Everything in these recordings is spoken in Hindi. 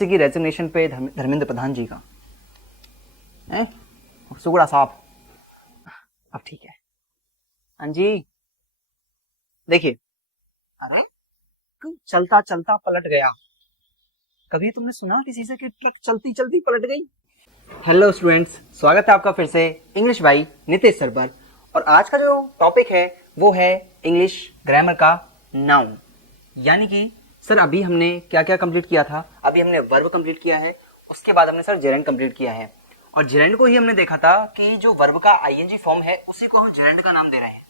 की रेजिग्नेशन पे धर्मेंद्र प्रधान जी का है सुगड़ा साहब। अब ठीक है। हाँ जी, देखिए, अरे चलता चलता पलट गया। कभी तुमने सुना किसी से कि ट्रक चलती चलती पलट गई? हेलो स्टूडेंट्स, स्वागत है आपका फिर से इंग्लिश भाई नितेश सर पर। और आज का जो टॉपिक है वो है इंग्लिश ग्रामर का नाउन। यानी कि सर अभी हमने क्या क्या कंप्लीट किया था? अभी हमने वर्ब कंप्लीट किया है, उसके बाद हमने सर जेरेंड कंप्लीट किया है। और जेरेंड को ही हमने देखा था कि जो वर्ब का आईएनजी फॉर्म है उसी को हम जेरेंड का नाम दे रहे हैं,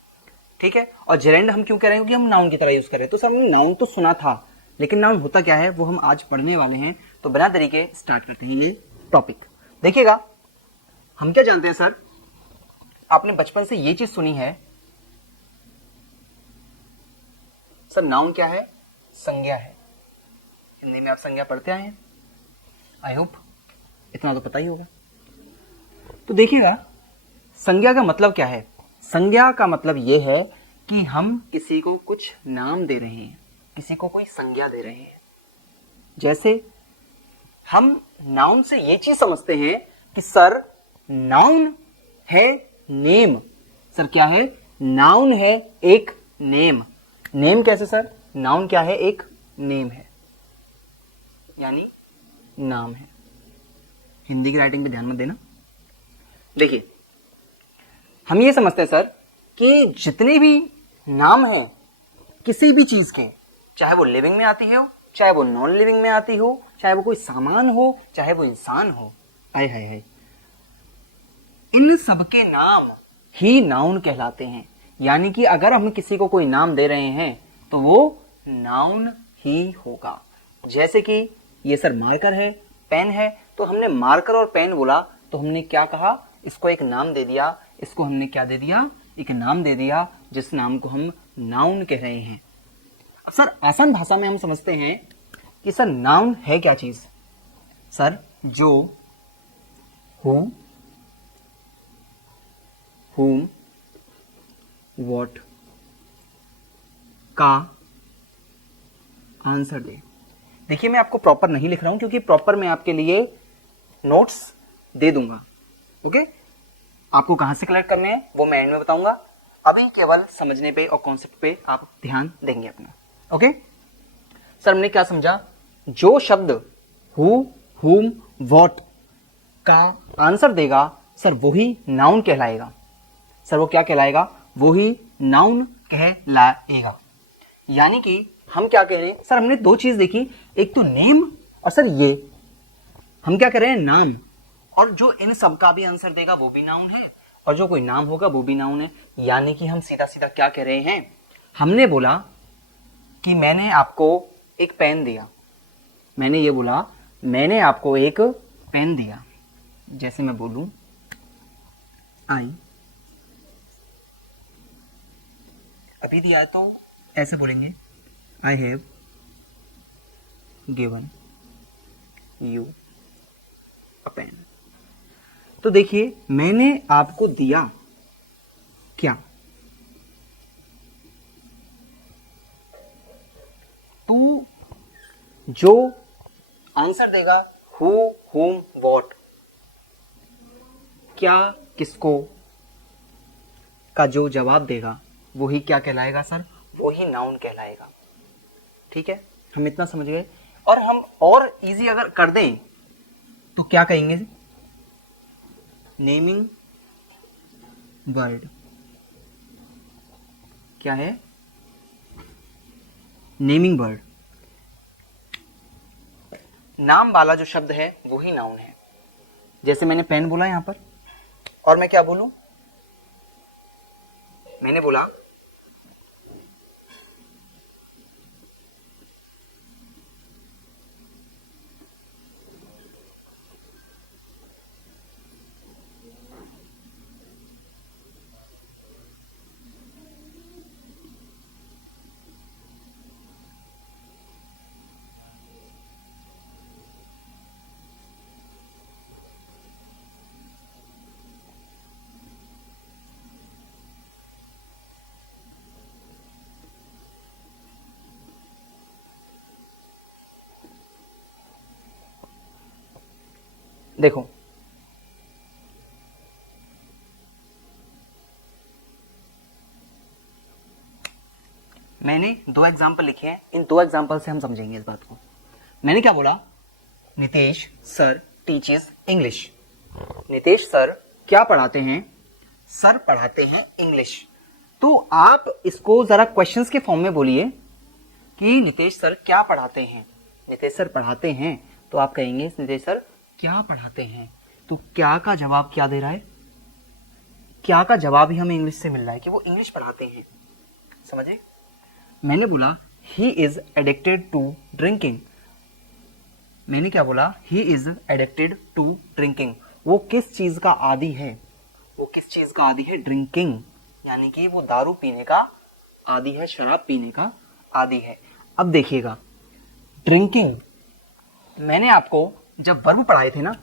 ठीक है। और जेरेंड हम क्यों कह रहे हैं? क्योंकि हम नाउन की तरह यूज कर रहे हैं। तो सर हमने नाउन तो सुना था, लेकिन नाउन होता क्या है वो हम आज पढ़ने वाले हैं। तो बिना देरी के स्टार्ट करते हैं ये टॉपिक। देखिएगा, हम क्या जानते हैं सर, आपने बचपन से ये चीज सुनी है सर, नाउन क्या है? संज्ञा है। हिंदी में आप संज्ञा पढ़ते आए हैं, आई होप इतना तो पता ही होगा। तो देखिएगा, संज्ञा का मतलब क्या है? संज्ञा का मतलब यह है कि हम किसी को कुछ नाम दे रहे हैं, किसी को कोई संज्ञा दे रहे हैं। जैसे हम नाउन से ये चीज समझते हैं कि सर नाउन है नेम। सर क्या है? नाउन है एक नेम। नेम कैसे सर? नाउन क्या है? एक नेम है, यानी नाम है। हिंदी की राइटिंग पे ध्यान मत देना। देखिए, हम ये समझते हैं सर कि जितने भी नाम हैं किसी भी चीज के, चाहे वो लिविंग में आती हो, चाहे वो नॉन लिविंग में आती हो, चाहे वो कोई सामान हो, चाहे वो इंसान हो, हाय हाय हाय, इन सबके नाम ही नाउन कहलाते हैं। यानी कि अगर हम किसी को कोई नाम दे रहे हैं तो वो नाउन ही होगा। जैसे कि ये सर मार्कर है, पेन है, तो हमने मार्कर और पेन बोला तो हमने क्या कहा? इसको एक नाम दे दिया। इसको हमने क्या दे दिया? एक नाम दे दिया, जिस नाम को हम नाउन कह रहे हैं। अब सर आसान भाषा में हम समझते हैं कि सर नाउन है क्या चीज? सर जो हु, whom, what का आंसर दे। देखिए, मैं आपको प्रॉपर नहीं लिख रहा हूं क्योंकि प्रॉपर मैं आपके लिए नोट्स दे दूंगा। ओके, आपको कहां से कलेक्ट करने हैं वो मैं एंड में बताऊंगा। अभी केवल समझने पे और कॉन्सेप्ट पे आप ध्यान देंगे अपना। ओके सर, हमने क्या समझा? जो शब्द हु, whom, what का आंसर देगा सर वही नाउन कहलाएगा। सर वो क्या कहलाएगा? वो ही नाउन कहलाएगा। यानी कि हम क्या कह रहे हैं सर? हमने दो चीज देखी, एक तो नेम और सर ये हम क्या कर रहे हैं? नाम। और जो इन सब का भी आंसर देगा वो भी नाउन है, और जो कोई नाम होगा वो भी नाउन है। यानी कि हम सीधा सीधा क्या कह रहे हैं? हमने बोला कि मैंने आपको एक पेन दिया। मैंने ये बोला, मैंने आपको एक पेन दिया। जैसे मैं बोलूं आई, अभी दिया है तो ऐसे बोलेंगे I have given you a pen. तो देखिए, मैंने आपको दिया क्या? तो जो आंसर देगा हु, whom, what, क्या, किसको का जो जवाब देगा वो ही क्या कहलाएगा सर? वो ही नाउन कहलाएगा। ठीक है, हम इतना समझ गए। और हम और इजी अगर कर दें तो क्या कहेंगे? Naming word. क्या है? Naming word. नाम वाला जो शब्द है वो ही नाउन है। जैसे मैंने पेन बोला यहां पर, और मैं क्या बोलूं? मैंने बोला देखो, मैंने 2 एग्जाम्पल लिखे हैं, इन 2 एग्जाम्पल से हम समझेंगे इस बात को। मैंने क्या बोला? Nitesh sir teaches English. Nitesh sir क्या पढ़ाते हैं? सर पढ़ाते हैं इंग्लिश। तो आप इसको जरा क्वेश्चंस के फॉर्म में बोलिए कि नितेश सर क्या पढ़ाते हैं। नितेश सर पढ़ाते हैं, तो आप कहेंगे नितेश सर क्या पढ़ाते हैं। तो क्या का जवाब क्या दे रहा है? क्या का जवाब ही हमें इंग्लिश से मिल रहा है कि वो इंग्लिश पढ़ाते हैं। समझे? मैंने बोला he is addicted to drinking. मैंने क्या बोला? He is addicted to drinking. वो किस चीज का आदी है? वो किस चीज का आदी है? ड्रिंकिंग, यानी कि वो दारू पीने का आदी है, शराब पीने का आदी है। अब देखिएगा, ड्रिंकिंग, मैंने आपको जब वर्ब पढ़ाए थे ना,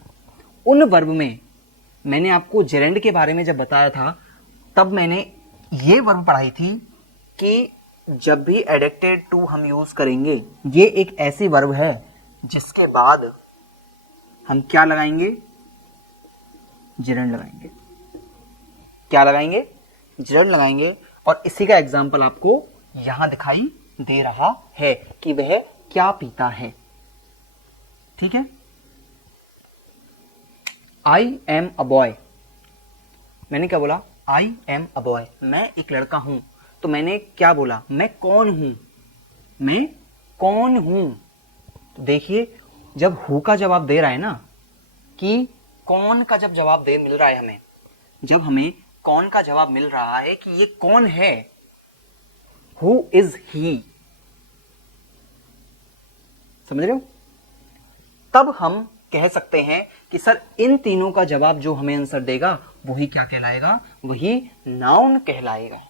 उन वर्ब में मैंने आपको जेरेंड के बारे में जब बताया था, तब मैंने ये वर्ब पढ़ाई थी कि जब भी एडिक्टेड टू हम यूज करेंगे, ये एक ऐसी वर्ब है जिसके बाद हम क्या लगाएंगे? जेरेंड लगाएंगे। क्या लगाएंगे? जेरेंड लगाएंगे। और इसी का एग्जाम्पल आपको यहां दिखाई दे रहा है कि वह क्या पीता है। ठीक है? I am a boy. मैंने क्या बोला? आई एम अ बॉय, मैं एक लड़का हूं। तो मैंने क्या बोला? मैं कौन हूं? मैं कौन हूं? तो देखिए, जब हु का जवाब दे रहा है ना, कि कौन का जब जवाब दे मिल रहा है हमें, जब हमें कौन का जवाब मिल रहा है कि ये कौन है, हु इज ही, समझ रहे हो? तब हम कह सकते हैं कि सर इन तीनों का जवाब जो हमें आंसर देगा वही क्या कहलाएगा? वही नाउन कहलाएगा।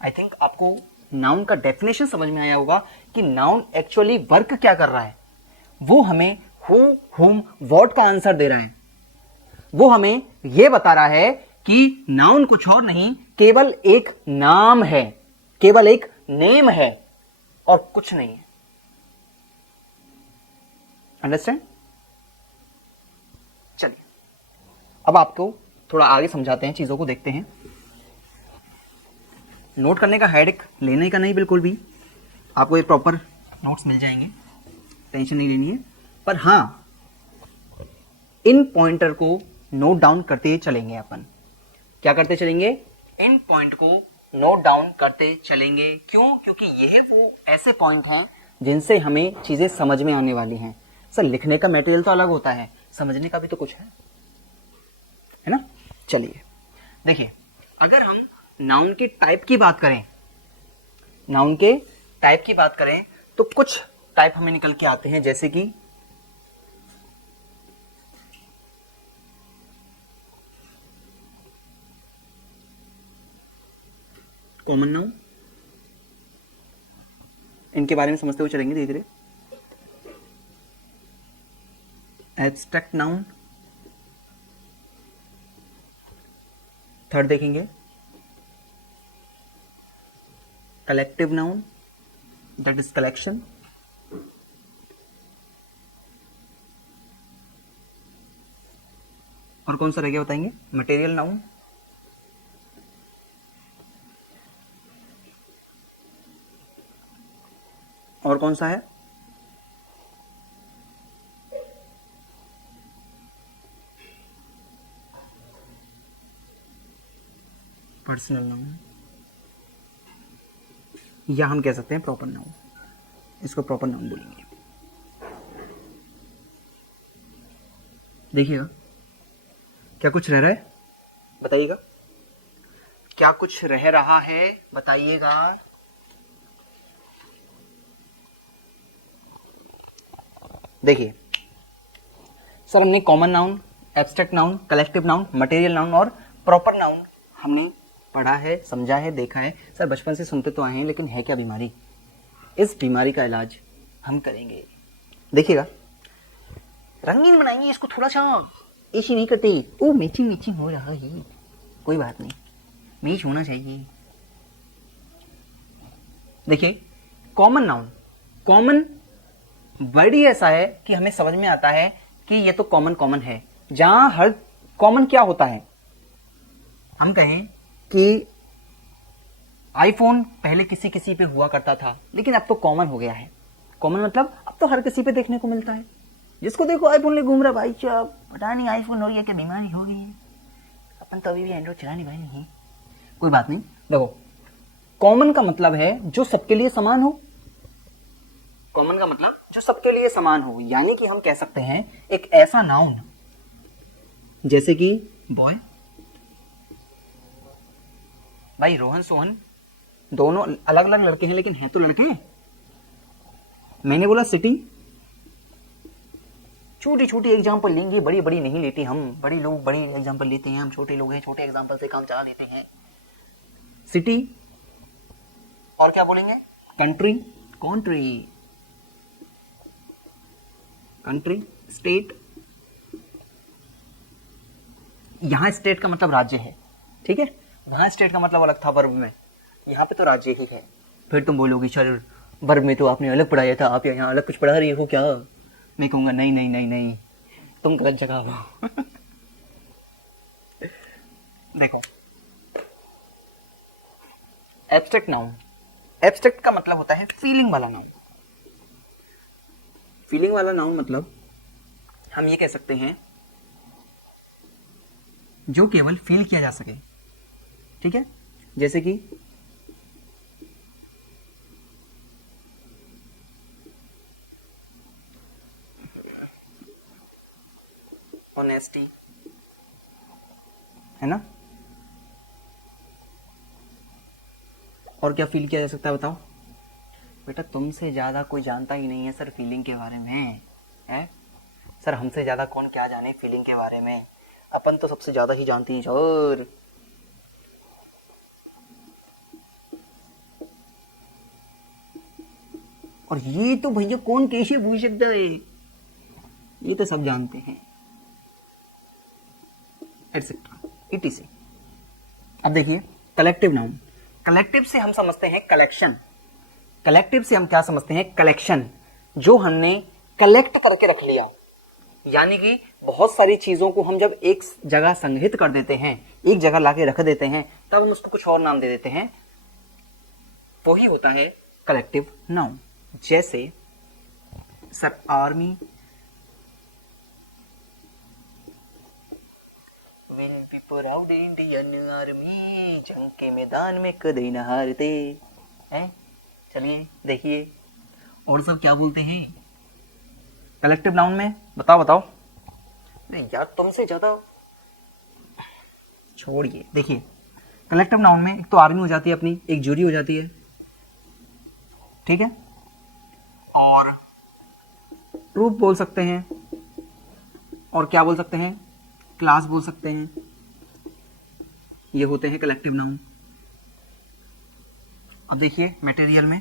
आई थिंक आपको नाउन का डेफिनेशन समझ में आया होगा कि नाउन एक्चुअली वर्क क्या कर रहा है। वो हमें हु, हुम, व्हाट का आंसर दे रहा है। वो हमें यह बता रहा है कि नाउन कुछ और नहीं, केवल एक नाम है, केवल एक नेम है और कुछ नहीं है। अंडरस्टैंड? चलिए, अब आपको थोड़ा आगे समझाते हैं, चीजों को देखते हैं। नोट करने का हेडेक लेने का नहीं बिल्कुल भी, आपको ये प्रॉपर नोट्स मिल जाएंगे, टेंशन नहीं लेनी है। पर हां, इन पॉइंटर को नोट डाउन करते चलेंगे अपन। क्या करते चलेंगे? इन पॉइंट को नोट डाउन करते चलेंगे। क्यों? क्योंकि ये वो ऐसे पॉइंट हैं जिनसे हमें चीजें समझ में आने वाली हैं। सर लिखने का मटेरियल तो अलग होता है, समझने का भी तो कुछ है ना? चलिए देखिए, अगर हम नाउन के टाइप की बात करें, नाउन के टाइप की बात करें, तो कुछ टाइप हमें निकल के आते हैं, जैसे कि कॉमन नाउन, इनके बारे में समझते हुए चलेंगे धीरे धीरे। एब्स्ट्रैक्ट नाउन, थर्ड देखेंगे collective noun, that is collection. और कौन सा रह गया बताएंगे? Material noun. और कौन सा है? पर्सनल नाउन, या हम कह सकते हैं प्रॉपर नाउन। इसको प्रॉपर नाउन बोलेंगे। देखिएगा, क्या कुछ रह रहा है? बताइएगा, क्या कुछ रह रहा है? बताइएगा। देखिए सर, हमने common noun, abstract noun, collective noun, material noun और प्रॉपर नाउन हमने पढ़ा है, समझा है, देखा है। सर बचपन से सुनते तो आए हैं, लेकिन है क्या बीमारी? इस बीमारी का इलाज हम करेंगे। देखिएगा, रंगीन बनाएंगे इसको, थोड़ा सा ऐसी नहीं करते। ओ मैचिंग मैचिंग हो रहा है, कोई बात नहीं, मैच होना चाहिए। देखिए, कॉमन नाउन, कॉमन वर्ड ही ऐसा है कि हमें समझ में आता है कि ये तो कॉमन कॉमन है, जहां हर कॉमन क्या होता है, हम कहें कि आईफोन पहले किसी किसी पे हुआ करता था, लेकिन अब तो कॉमन हो गया है। कॉमन मतलब अब तो हर किसी पे देखने को मिलता है, जिसको देखो आईफोन ले घूम रहा। भाई साहब पता नहीं आईफोन हो गया क्या बीमारी हो गई है, अपन तो अभी भी एंड्रॉइड चला नहीं भाई। नहीं कोई बात नहीं। देखो कॉमन का मतलब है जो सबके लिए समान हो। कॉमन का मतलब जो सबके लिए समान हो, यानी कि हम कह सकते हैं एक ऐसा नाउन जैसे कि बॉय। भाई रोहन सोहन दोनों अलग अलग लड़के हैं, लेकिन हैं तो लड़के हैं। मैंने बोला सिटी। छोटी छोटी एग्जांपल लेंगे, बड़ी बड़ी नहीं लेते हम। बड़े लोग बड़ी एग्जांपल लेते हैं, हम छोटे लोग हैं, छोटे एग्जांपल से काम चला लेते हैं। सिटी और क्या बोलेंगे, कंट्री, कंट्री, कंट्री, स्टेट। यहां स्टेट का मतलब राज्य है, ठीक है। वहां स्टेट का मतलब अलग था वर्ब में, यहाँ पे तो राज्य ही है। फिर तुम बोलोगी सर वर्ब में तो आपने अलग पढ़ाया था, आप यहाँ अलग कुछ पढ़ा रही हो क्या। मैं कहूंगा नहीं नहीं नहीं नहीं, तुम गलत जगह हो। देखो एब्स्ट्रैक्ट नाउन, एब्स्ट्रैक्ट का मतलब होता है फीलिंग वाला नाउन। फीलिंग वाला नाउन मतलब हम ये कह सकते हैं जो केवल फील किया जा सके, ठीक है। जैसे कि ऑनेस्टी, है ना। और क्या फील किया जा सकता है बताओ। बेटा तुमसे ज्यादा कोई जानता ही नहीं है सर फीलिंग के बारे में, है सर। हमसे ज्यादा कौन क्या जाने फीलिंग के बारे में, अपन तो सबसे ज्यादा ही जानती है जोर। और ये तो भैया कौन कैसे पूछ सकता है, ये तो सब जानते हैं, एटसेट्रा etc। अब देखिए कलेक्टिव नाउन। कलेक्टिव से हम समझते हैं कलेक्शन। कलेक्टिव से हम क्या समझते हैं, कलेक्शन, जो हमने कलेक्ट करके रख लिया। यानी कि बहुत सारी चीजों को हम जब एक जगह संग्रहित कर देते हैं, एक जगह लाके रख देते हैं, तब हम उसको कुछ और नाम दे देते हैं, वही होता है कलेक्टिव नाउन। जैसे sir army, proud Indian army, जंग के मैदान में कदे न हारते हैं। चलिए देखिए और सब क्या बोलते हैं कलेक्टिव नाउन में, बताओ बताओ। नहीं यार तुमसे ज्यादा छोड़िए। देखिए कलेक्टिव नाउन में एक तो आर्मी हो जाती है अपनी, एक जूरी हो जाती है, ठीक है, और ट्रूप बोल सकते हैं, और क्या बोल सकते हैं, क्लास बोल सकते हैं। ये होते हैं कलेक्टिव नाउन। अब देखिए मटेरियल में,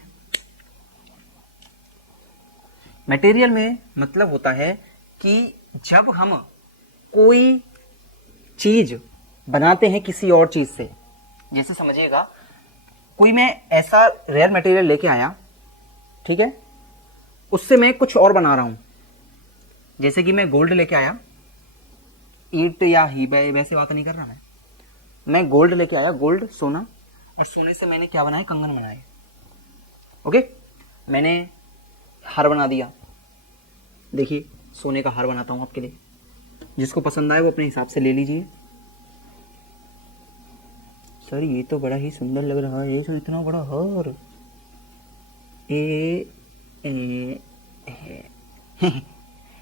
मटेरियल में मतलब होता है कि जब हम कोई चीज बनाते हैं किसी और चीज से, जैसे समझिएगा कोई मैं ऐसा रेयर मटेरियल लेके आया, ठीक है, उससे मैं कुछ और बना रहा हूं। जैसे कि मैं गोल्ड लेके आया, ईट या हीबे वैसे बात नहीं कर रहा मैं गोल्ड लेके आया, गोल्ड सोना, और सोने से मैंने क्या बनाया, कंगन बनाए। ओके, मैंने हार बना दिया। देखिए सोने का हार बनाता हूं आपके लिए, जिसको पसंद आए वो अपने हिसाब से ले लीजिए। सर ये तो बड़ा ही सुंदर लग रहा है, तो इतना बड़ा हार।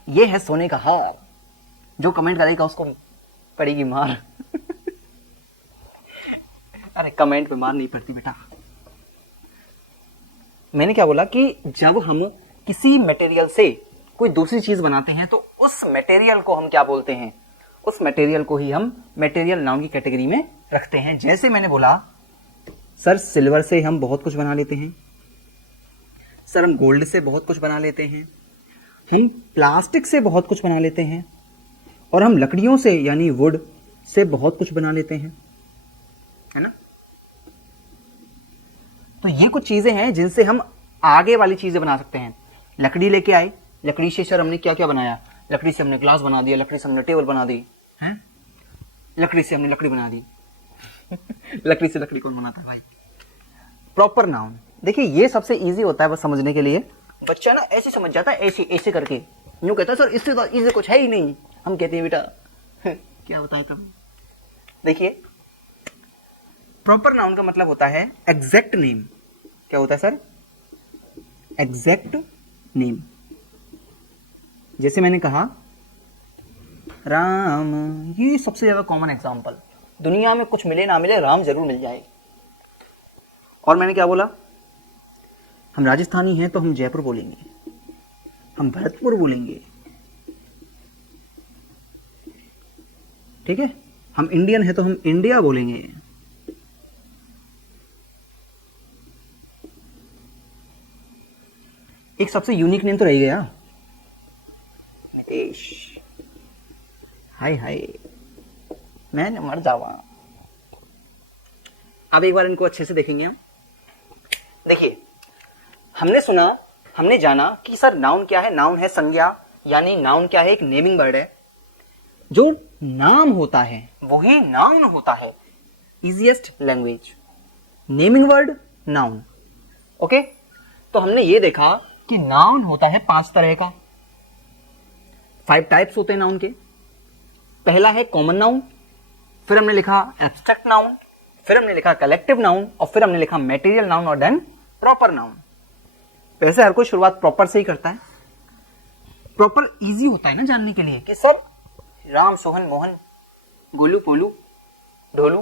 ये है सोने का हार। जो कमेंट करेगा उसको पड़ेगी मार। अरे कमेंट पे मार नहीं पड़ती बेटा। मैंने क्या बोला कि जब हम किसी मटेरियल से कोई दूसरी चीज बनाते हैं तो उस मटेरियल को हम क्या बोलते हैं, उस मटेरियल को ही हम मटेरियल नाउन की कैटेगरी में रखते हैं। जैसे मैंने बोला सर सिल्वर से हम बहुत कुछ बना लेते हैं, सर हम गोल्ड से बहुत कुछ बना लेते हैं, हम प्लास्टिक से बहुत कुछ बना लेते हैं, और हम लकड़ियों से यानी वुड से बहुत कुछ बना लेते हैं, है ना। तो ये कुछ चीजें हैं जिनसे हम आगे वाली चीजें बना सकते हैं। लकड़ी लेके आए, लकड़ी से सर हमने क्या क्या बनाया, लकड़ी से हमने ग्लास बना दिया, लकड़ी से हमने टेबल बना दी, हैं? लकड़ी से हमने लकड़ी बना दी। लकड़ी से लकड़ी कौन बनाता है भाई? Proper noun. देखिए ये सबसे इजी होता है बस समझने के लिए। बच्चा ना ऐसे समझ जाता है, ऐसे ऐसे करके यूं कहता है सर इससे तो इजी कुछ है ही नहीं। हम कहते हैं बेटा क्या बताएं तुम। देखिए प्रॉपर नाउन का मतलब होता है एग्जैक्ट नेम। क्या होता है सर? Exact name. जैसे मैंने कहा राम, ये सबसे ज्यादा कॉमन एग्जांपल। दुनिया में कुछ मिले ना मिले, राम जरूर मिल जाए। और मैंने क्या बोला? हम राजस्थानी हैं तो हम जयपुर बोलेंगे, हम भरतपुर बोलेंगे, ठीक है? हम इंडियन हैं तो हम इंडिया बोलेंगे। एक सबसे यूनिक नेम तो रह गया, हाय हाय मैं मर जावा। अब एक बार इनको अच्छे से देखेंगे हम। देखिए हमने सुना, हमने जाना कि सर नाउन क्या है। नाउन है संज्ञा, यानी नाउन क्या है? एक नेमिंग वर्ड है। जो नाम होता है वही नाउन होता है। Easiest language, naming word noun. Okay, तो हमने ये देखा कि नाउन होता है 5 तरह का। 5 टाइप्स होते हैं नाउन के। पहला है कॉमन नाउन, फिर हमने लिखा एब्स्ट्रैक्ट नाउन, फिर हमने लिखा कलेक्टिव नाउन, और फिर हमने लिखा मटेरियल नाउन, और देन प्रॉपर नाउन। वैसे हर कोई शुरुआत प्रॉपर से ही करता है। प्रॉपर इजी होता है ना जानने के लिए कि सर राम, सोहन, मोहन, गोलू, पोलू, ढोलू,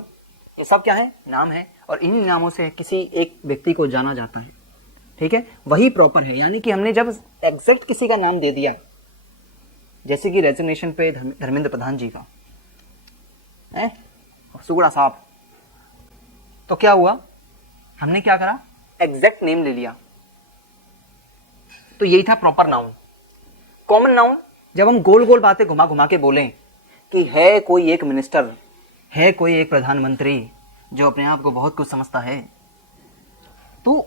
ये सब क्या है? नाम है, और इन नामों से किसी एक व्यक्ति को जाना जाता है। ठीक है, वही प्रॉपर है। यानी कि हमने जब एग्जैक्ट किसी का नाम दे दिया, जैसे कि रेजिग्नेशन पे धर्मेंद्र प्रधान जी का है, सुगड़ा साहब, तो क्या हुआ? हमने क्या करा? एग्जैक्ट नेम ले लिया। तो यही था प्रॉपर नाउन। कॉमन नाउन, जब हम गोल गोल बातें घुमा घुमा के बोलें कि है कोई एक मिनिस्टर, है कोई एक प्रधानमंत्री जो अपने आप को बहुत कुछ समझता है, तो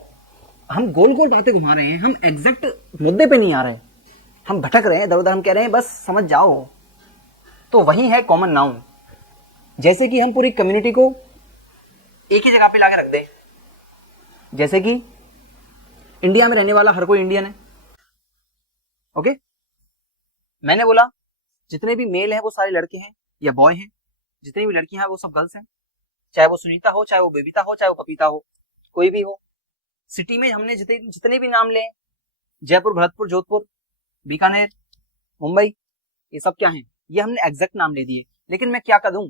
हम गोल गोल बातें घुमा रहे हैं, हम एग्जैक्ट मुद्दे पे नहीं आ रहे, हम भटक रहे हैं इधर उधर, हम कह रहे हैं बस समझ जाओ, तो वही है कॉमन नाउन। जैसे कि हम पूरी कम्युनिटी को एक ही जगह पे लाके रख दें। जैसे कि इंडिया में रहने वाला हर कोई इंडियन है। ओके, मैंने बोला जितने भी मेल हैं वो सारे लड़के हैं या बॉय हैं, जितनी भी लड़कियां हैं वो सब गर्ल्स हैं, चाहे वो सुनीता हो, चाहे वो बेबिता हो, चाहे वो पपीता हो, कोई भी हो। सिटी में हमने जितने भी नाम लें, जयपुर, भरतपुर, जोधपुर, बीकानेर, मुंबई, ये सब क्या है? ये हमने एग्जैक्ट नाम ले दिए। लेकिन मैं क्या कर दूं?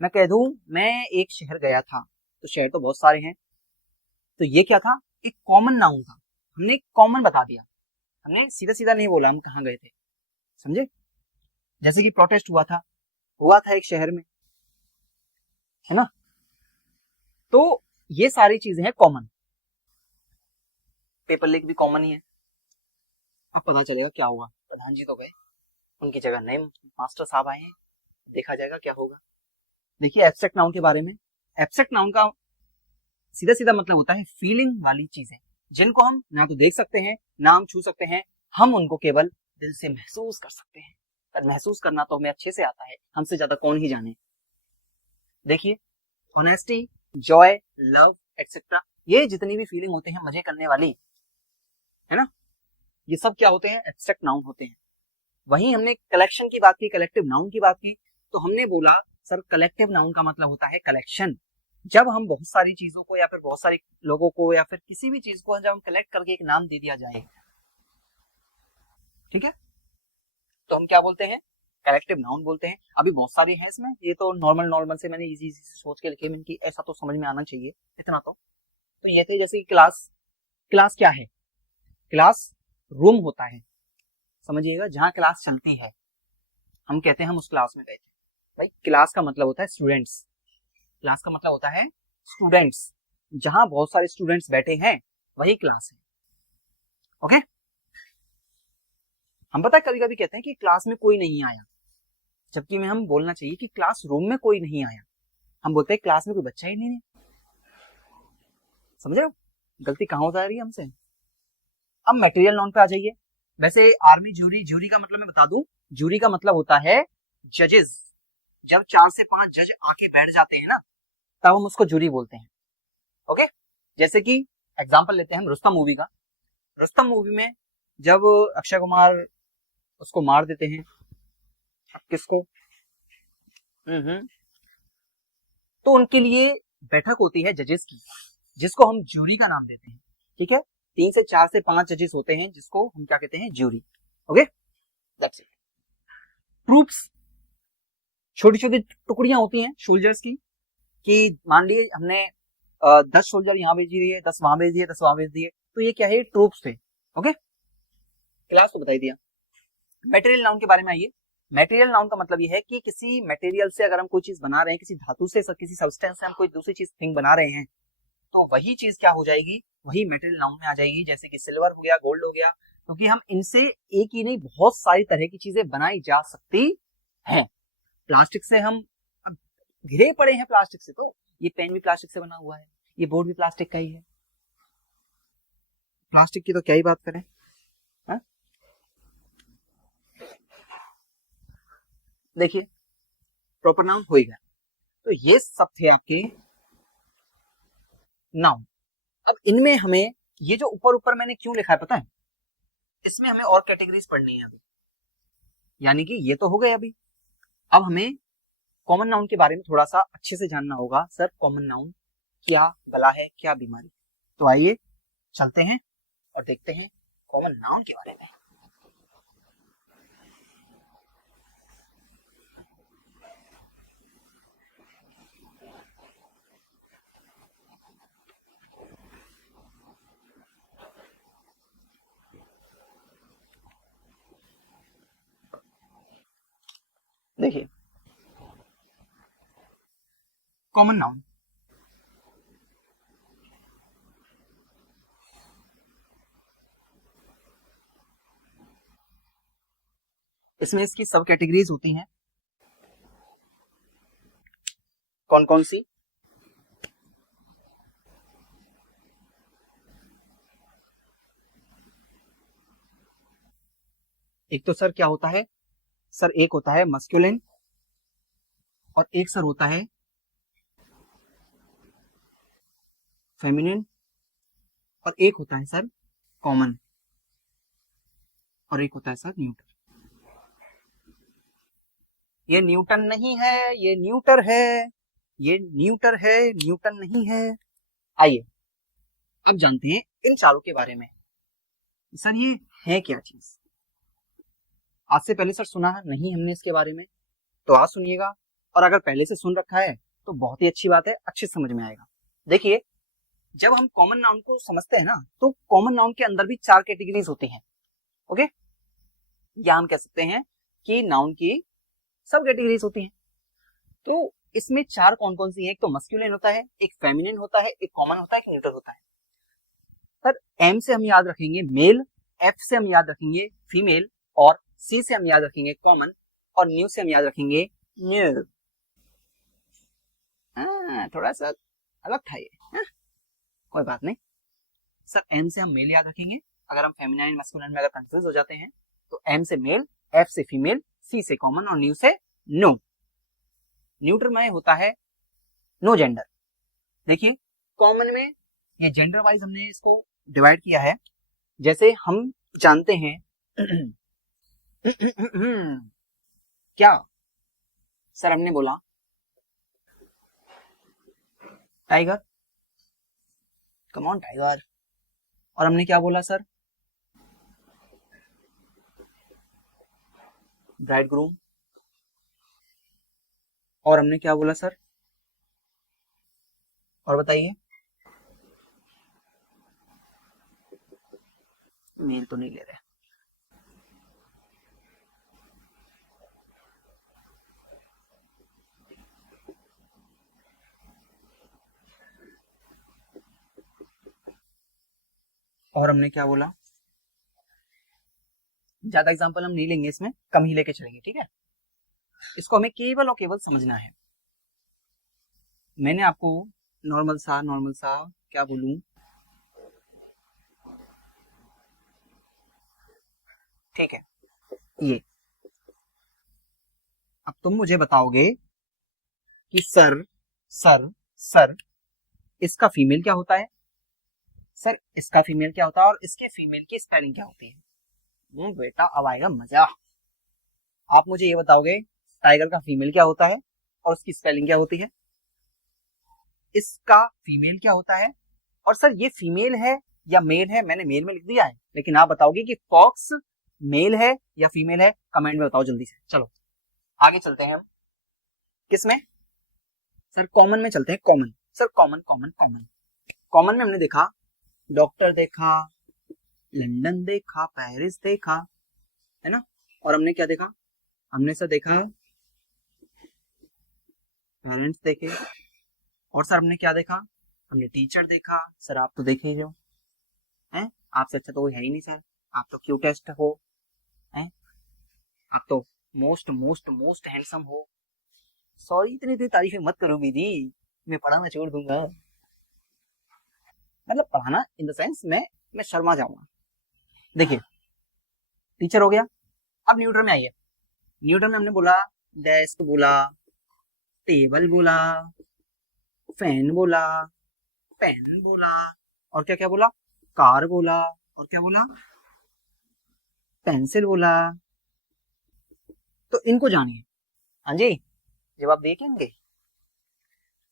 मैं कह दूं मैं एक शहर गया था, तो शहर तो बहुत सारे हैं, तो ये क्या था? एक कॉमन नाउन था। हमने कॉमन बता दिया, हमने सीधा सीधा नहीं बोला हम कहाँ गए थे। समझे? जैसे कि प्रोटेस्ट हुआ था एक शहर में, है ना? तो ये सारी चीजें हैं कॉमन। पेपर लीक भी कॉमन ही है। अब पता चलेगा क्या होगा। प्रधान जी तो गए, उनकी जगह नए मास्टर साहब आए हैं, देखा जाएगा क्या होगा। देखिए एब्स्ट्रैक्ट नाउन के बारे में। एब्स्ट्रैक्ट नाउन का सीधा सीधा मतलब होता है फीलिंग वाली चीजें, जिनको हम ना तो देख सकते हैं, ना हम छू सकते हैं, हम उनको केवल दिल से महसूस कर सकते हैं। पर महसूस करना तो हमें अच्छे से आता है, हमसे ज्यादा कौन ही जाने। देखिए ऑनेस्टी, जॉय, लव एक्सेट्रा, ये जितनी भी फीलिंग होते हैं मजे करने वाली, है ना, ये सब क्या होते हैं? एब्स्ट्रैक्ट नाउन होते हैं। वहीं हमने कलेक्शन की बात की, कलेक्टिव नाउन की बात की, तो हमने बोला सर कलेक्टिव नाउन का मतलब होता है कलेक्शन। जब हम बहुत सारी चीजों को या फिर बहुत सारे लोगों को या फिर किसी भी चीज को जब हम कलेक्ट करके एक नाम दे दिया जाए, ठीक है, तो हम क्या बोलते हैं? कलेक्टिव नाउन बोलते हैं। अभी बहुत सारे हैं इसमें, ये तो नॉर्मल से मैंने इजी से सोच के लिखे, इनकी ऐसा तो समझ में आना चाहिए इतना तो ये थे। जैसे क्लास, क्लास क्या है? क्लास रूम होता है, समझिएगा, जहां क्लास चलती है, हम कहते हैं हम उस क्लास में गए थे। भाई क्लास का मतलब होता है स्टूडेंट्स, क्लास का मतलब होता है स्टूडेंट्स, जहां बहुत सारे स्टूडेंट्स बैठे हैं वही क्लास है। ओके, हम पता है कभी कभी कहते हैं कि क्लास में कोई नहीं आया, जबकि में हम बोलना चाहिए कि क्लास रूम में कोई नहीं आया। हम बोलते हैं क्लास में कोई बच्चा ही नहीं है। समझ रहे हो गलती कहां हो जा रही है हमसे? अब मटेरियल नाउन पे आ जाइए। वैसे आर्मी ज्यूरी, ज्यूरी का मतलब मैं बता दूं, जूरी का मतलब होता है जजेस। जब 4 से 5 जज आके बैठ जाते हैं ना, तब हम उसको जूरी बोलते हैं। ओके, जैसे कि एग्जांपल लेते हैं हम रुस्तम मूवी का। रुस्तम मूवी में जब अक्षय कुमार उसको मार देते हैं, किसको, तो उनके लिए बैठक होती है जजेस की, जिसको हम जूरी का नाम देते हैं। ठीक है, 3 से 4 से 5 जजेस होते हैं, जिसको हम क्या कहते हैं, jury. Okay, that's it. Troops छोटी छोटी टुकड़ियां होती हैं सोल्जर्स की, कि मान लिए हमने 10 सोल्जर यहाँ भेज दिए, 10 वहां भेज दिए, 10 वहां भेज दिए, तो ये क्या है, ट्रूप्स थे। ओके, क्लास को बताई दिया। मटेरियल नाउन के बारे में आइए। मटेरियल नाउन का मतलब ये है कि किसी मटेरियल से अगर हम कोई चीज बना रहे हैं, किसी धातु से, किसी सब्सटेंस से हम कोई दूसरी चीज थिंग बना रहे हैं, तो वही चीज क्या हो जाएगी, वही मटेरियल नाउन में आ जाएगी। जैसे कि सिल्वर हो गया, गोल्ड हो गया, क्योंकि हम इनसे एक ही नहीं बहुत सारी तरह की चीजें बनाई जा सकती हैं। प्लास्टिक से हम घिरे पड़े हैं, प्लास्टिक से, तो ये पेन भी प्लास्टिक से बना हुआ है, ये बोर्ड भी प्लास्टिक का ही है। प्लास्टिक की तो क्या ही बात करें। देखिए, प्रॉपर नाउन हो ही गया। तो ये सब थे आपके नाउन। अब इनमें हमें ये जो ऊपर ऊपर मैंने क्यों लिखा है पता है, इसमें हमें और कैटेगरीज पढ़नी है अभी, यानी कि ये तो हो गए अभी। अब हमें कॉमन नाउन के बारे में थोड़ा सा अच्छे से जानना होगा। सर कॉमन नाउन क्या बला है, क्या बीमारी। तो आइए चलते हैं और देखते हैं कॉमन नाउन के बारे में। देखिए, कॉमन नाउन इसमें इसकी सब कैटेगरीज होती हैं। कौन कौन सी? एक तो सर क्या होता है, सर एक होता है मस्कुलिन, और एक सर होता है फेमिनिन, और एक होता है सर कॉमन, और एक होता है सर न्यूटर। ये न्यूटन नहीं है, ये न्यूटर है, ये न्यूटर है, न्यूटन नहीं है। आइए अब जानते हैं इन चारों के बारे में। सर ये है क्या चीज, आज से पहले सर सुना नहीं हमने इसके बारे में, तो आज सुनिएगा, और अगर पहले से सुन रखा है तो बहुत ही अच्छी बात है, अच्छे समझ में आएगा। देखिए, जब हम कॉमन नाउन को समझते हैं ना, तो कॉमन नाउन के अंदर भी 4 कैटेगरीज होती हैं। ओके, या हम कह सकते हैं कि नाउन की सब कैटेगरीज होती हैं। तो इसमें 4 कौन कौन सी हैं? एक तो मस्कुलिन होता है, एक फेमिनिन होता है, एक कॉमन होता है, एक न्यूट्रल होता है। सर एम से हम याद रखेंगे मेल, एफ से हम याद रखेंगे फीमेल, और सी से हम याद रखेंगे कॉमन, और न्यू से हम याद रखेंगे न्यू। थोड़ा सा अलग था ये, कोई बात नहीं। सर एम से हम मेल याद रखेंगे, अगर हम फेमिनाइन मस्कुलिन में अगर कंफ्यूज हो जाते हैं तो एम से मेल, एफ से फीमेल, सी से कॉमन, और न्यू से नो। न्यूट्रल में होता है नो जेंडर। देखिए, कॉमन में ये जेंडर वाइज हमने इसको डिवाइड किया है। जैसे हम जानते हैं क्या सर हमने बोला टाइगर, कम ऑन टाइगर, और हमने क्या बोला सर, ब्राइड ग्रूम, और हमने क्या बोला सर, और बताइए, मेल तो नहीं ले रहे। और हमने क्या बोला, ज्यादा एग्जांपल हम नहीं लेंगे, इसमें कम ही लेके चलेंगे, ठीक है। इसको हमें केवल और केवल समझना है। मैंने आपको नॉर्मल सा क्या बोलूं, ठीक है, ये अब तुम मुझे बताओगे कि सर सर सर इसका फीमेल क्या होता है, सर इसका फीमेल क्या होता है और इसके फीमेल की स्पेलिंग क्या होती है। बेटा अब आएगा मजा। आप मुझे ये बताओगे टाइगर का फीमेल क्या होता है और उसकी स्पेलिंग क्या होती है, इसका फीमेल क्या होता है, और सर ये फीमेल है या मेल है, मैंने मेल में लिख दिया है, लेकिन आप बताओगे कि फॉक्स मेल है या फीमेल है, कमेंट में बताओ जल्दी से। चलो आगे चलते हैं हम, किसमें, सर कॉमन में चलते हैं। Common, sir common common common common में हमने देखा डॉक्टर देखा, लंदन देखा, पेरिस देखा, है ना, और हमने क्या देखा, हमने सर देखा पेरेंट्स देखे, और सर हमने क्या देखा, हमने टीचर देखा। सर आप तो देखे ही हो, हैं, आपसे अच्छा तो कोई है ही नहीं सर, आप तो क्यूटेस्ट हो, हैं, आप तो मोस्ट मोस्ट मोस्ट हैंडसम हो। सॉरी इतनी इतनी तारीफें मत करो दीदी, मैं पढ़ाना छोड़ दूंगा, मतलब पढ़ाना इन द सेंस मैं शर्मा जाऊंगा। देखिए टीचर हो गया, अब न्यूट्रन में आइए। न्यूट्रन में हमने बोला डेस्क बोला, टेबल बोला, फैन बोला, पेन बोला, और क्या क्या बोला, कार बोला, और क्या बोला, पेंसिल बोला। तो इनको जानिए। हाँ जी जवाब देखेंगे,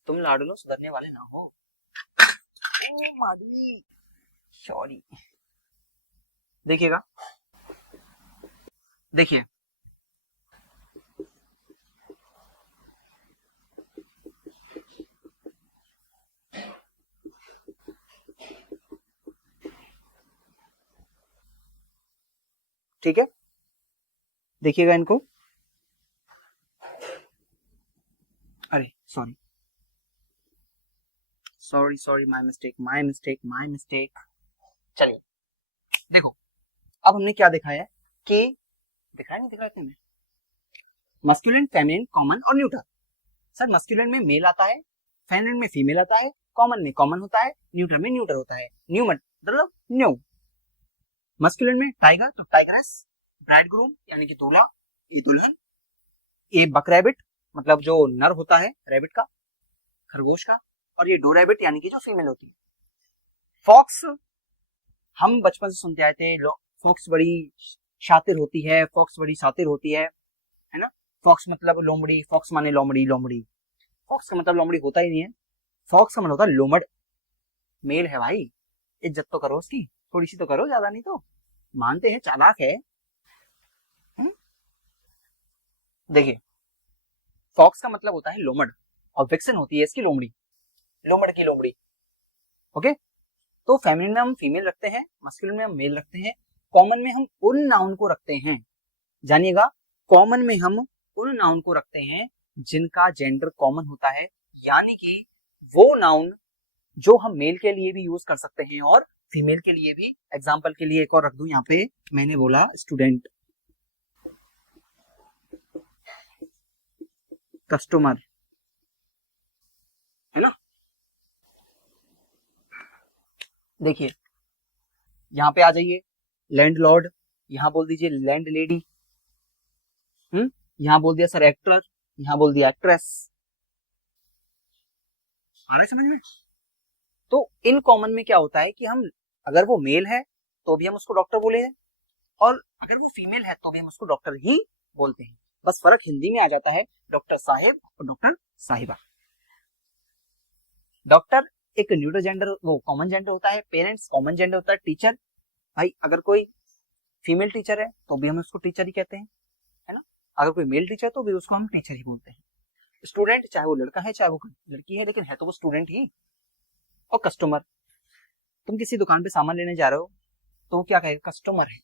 तुम लाडलो सुधरने वाले ना हो। ओ माधवी सॉरी। देखिएगा, देखिए ठीक है, देखिएगा इनको, अरे sorry sorry sorry my mistake my mistake my mistake. चलिए देखो अब हमने क्या देखा है कि दिखा नहीं दिखा इतने में, मस्कुलिन फेमिनिन कॉमन और न्यूट्रल। सर मस्कुलिन में मेल आता है, फेमिनिन में फीमेल आता है, कॉमन में कॉमन होता है, न्यूट्रल में न्यूट्रल होता है। न्यू मतलब न्यू। मस्कुलिन में टाइगर तो टाइगरेस, ब्राइड ग्रूम यानी कि दूल्हा, ये दुल्हन, ये बक रैबिट मतलब जो नर होता है रैबिट का, खरगोश का, और ये डो रैबिट यानी कि जो फीमेल होती है। फॉक्स हम बचपन से सुनते आए थे, फॉक्स बड़ी शातिर होती है, फॉक्स बड़ी शातिर होती है ना। फॉक्स मतलब लोमड़ी, फॉक्स माने लोमड़ी, लोमड़ी, फॉक्स का मतलब लोमड़ी होता ही नहीं है, फॉक्स का मतलब होता है लोमड़, मेल है भाई, इज्जत तो करो उसकी, थोड़ी सी तो करो, ज्यादा नहीं तो, मानते हैं चालाक है। देखिए फॉक्स का मतलब होता है लोमड़ और विक्सन होती है इसकी लोमड़ी, लोमड़ की लोमड़ी। ओके, तो फेमिनिन में हम फीमेल रखते हैं, मस्कुलिन में हम मेल रखते हैं, कॉमन में हम उन नाउन को रखते हैं, जानिएगा कॉमन में हम उन नाउन को रखते हैं जिनका जेंडर कॉमन होता है, यानी कि वो नाउन जो हम मेल के लिए भी यूज कर सकते हैं और फीमेल के लिए भी। एग्जाम्पल के लिए एक और रख दूं यहाँ पे, मैंने बोला स्टूडेंट, कस्टमर, है ना। देखिए यहां पे आ जाइए, लैंडलॉर्ड, यहां बोल दीजिए लैंड लेडी, यहां बोल दिया सर एक्टर, यहां बोल दिया एक्ट्रेस, आ रहा है समझ में। तो इन कॉमन में क्या होता है कि हम अगर वो मेल है तो भी हम उसको डॉक्टर बोले हैं, और अगर वो फीमेल है तो भी हम उसको डॉक्टर ही बोलते हैं, बस फर्क हिंदी में आ जाता है, डॉक्टर साहेब और डॉक्टर साहिबा। डॉक्टर एक न्यूट्रल जेंडर, वो कॉमन जेंडर होता है, पेरेंट्स कॉमन जेंडर होता है, टीचर भाई अगर कोई फीमेल टीचर है तो भी हम उसको टीचर ही कहते हैं, है ना, अगर कोई मेल टीचर तो भी उसको हम टीचर ही बोलते हैं। स्टूडेंट चाहे वो लड़का है चाहे वो लड़की है, लेकिन है तो वो स्टूडेंट ही। और कस्टमर, तुम किसी दुकान पे सामान लेने जा रहे हो तो वो क्या कहेगा, कस्टमर है,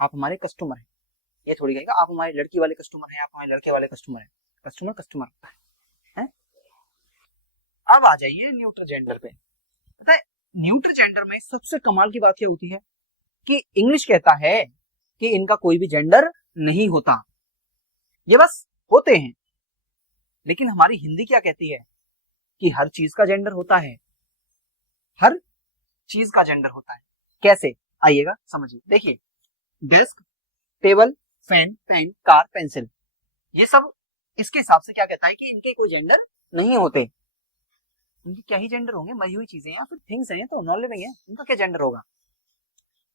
आप हमारे कस्टमर हैं, ये थोड़ी कहेगा आप हमारे लड़की वाले कस्टमर हैं, आप हमारे लड़के वाले कस्टमर हैं। कस्टमर कस्टमर होता है। अब आ जाइए न्यूट्रल जेंडर पे। पता है न्यूट्रल जेंडर में सबसे कमाल की बात क्या होती है कि इंग्लिश कहता है कि इनका कोई भी जेंडर नहीं होता, ये बस होते हैं, लेकिन हमारी हिंदी क्या कहती है कि हर चीज का जेंडर होता है, हर चीज का जेंडर होता है। कैसे, आइएगा समझिए। देखिए desk, table, fan, pen, car, pencil, ये सब इसके हिसाब से क्या कहता है कि इनके कोई जेंडर नहीं होते। इनके क्या ही जेंडर होंगे, मरी हुई चीजें या फिर थिंग्स हैं, तो नॉन लिविंग है, इनका क्या जेंडर होगा।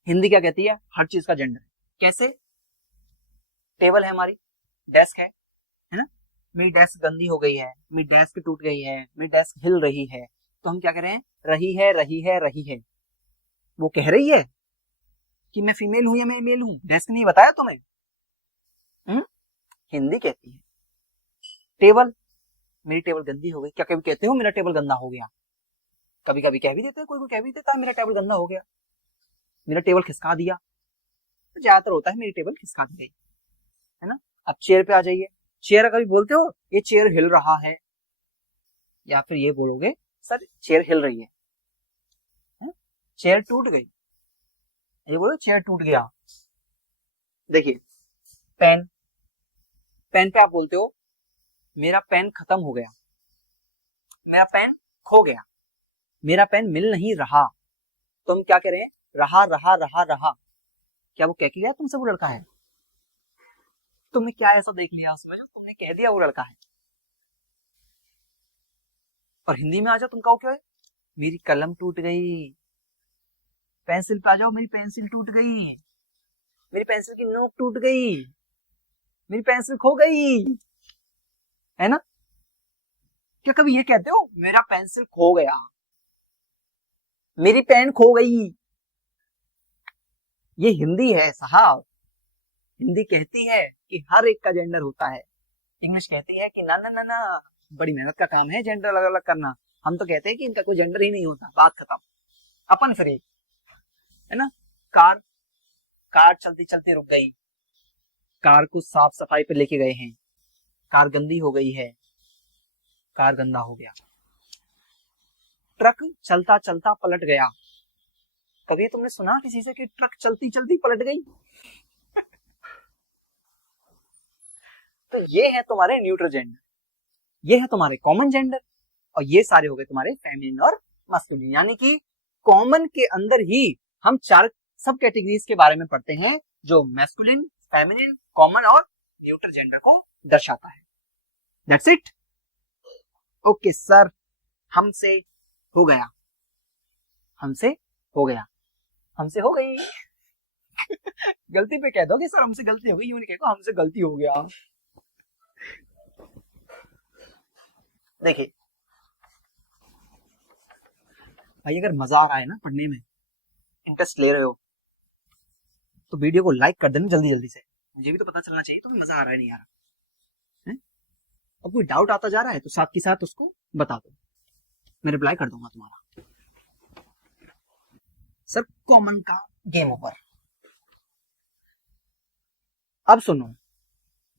हिंदी क्या कहती है, हर चीज का जेंडर। कैसे, टेबल है हमारी, डेस्क है ना, मेरी डेस्क गंदी हो गई है, मेरी डेस्क टूट गई है, मेरी डेस्क हिल रही है, तो हम क्या कह रहे हैं, रही है रही है रही है। वो कह रही है कि मैं फीमेल हूं या मैं मेल हूं, डेस्क नहीं बताया तुम्हें। हिंदी कहती है टेबल, मेरी टेबल गंदी हो गई। क्या कभी कहते हो मेरा टेबल गंदा हो गया? कभी कभी कह भी देते हैं, कोई कोई कह भी देता है मेरा टेबल गंदा हो गया, मेरा टेबल खिसका दिया। तो ज्यादातर होता है मेरी टेबल खिसका दी गई, है ना। अब चेयर पे आ जाइए, चेयर कभी बोलते हो ये चेयर हिल रहा है, या फिर ये बोलोगे सर चेयर हिल रही है। चेयर टूट गई, ये बोलो चेयर टूट गया। देखिए पेन, पेन पे आप बोलते हो मेरा पेन खत्म हो गया, मेरा पेन खो गया, मेरा पेन मिल नहीं रहा। तो हम क्या कह रहे हैं, रहा रहा रहा रहा। क्या वो कह के गया तुमसे वो लड़का है? तुमने क्या ऐसा देख लिया उसमें जो तुमने कह दिया वो लड़का है? और हिंदी में आ जाओ, तुम कहो क्या है, मेरी कलम टूट गई। पेंसिल पे आ जाओ, मेरी पेंसिल टूट गई, मेरी पेंसिल की नोक टूट गई, मेरी पेंसिल खो गई, है ना। क्या कभी ये कहते हो मेरा पेंसिल खो गया, मेरी पेन खो गई? ये हिंदी है साहब। हिंदी कहती है कि हर एक का जेंडर होता है, इंग्लिश कहती है कि ना ना ना ना, बड़ी मेहनत का काम है जेंडर अलग अलग करना। हम तो कहते हैं कि इनका कोई जेंडर ही नहीं होता, बात खत्म, अपन फ्री, है ना। कार, कार चलती चलती रुक गई, कार को साफ सफाई पे लेके गए हैं, कार गंदी हो गई है, कार गंदा हो गया। ट्रक चलता चलता पलट गया। कभी तुमने सुना किसी से कि ट्रक चलती चलती पलट गई? तो ये है तुम्हारे न्यूट्रल जेंडर, ये है तुम्हारे कॉमन जेंडर, और ये सारे हो गए तुम्हारे फेमिनिन और मस्कुलिन। यानी कि कॉमन के अंदर ही हम 4 सब कैटेगरीज के बारे में पढ़ते हैं, जो मैस्कुलिन, फेमिनिन, कॉमन और न्यूट्रल जेंडर को दर्शाता है। That's it. ओके सर, हमसे हो गया, हमसे हो गया, हमसे हो गई। गलती पे कह दो कि सर हमसे गलती हो गई, यूं नहीं कहो हमसे गलती हो गया। देखिए भाई, अगर मजा आ रहा है ना पढ़ने में, इंटरेस्ट ले रहे हो, तो वीडियो को लाइक कर देना जल्दी जल्दी से, मुझे भी तो पता चलना चाहिए तुम्हें मजा आ रहा है नहीं आ रहा है। अब कोई डाउट आता जा रहा है तो साथ के साथ उसको बता दो, मैं रिप्लाई कर दूंगा तुम्हारा। सर कॉमन का गेम ओवर। अब सुनो,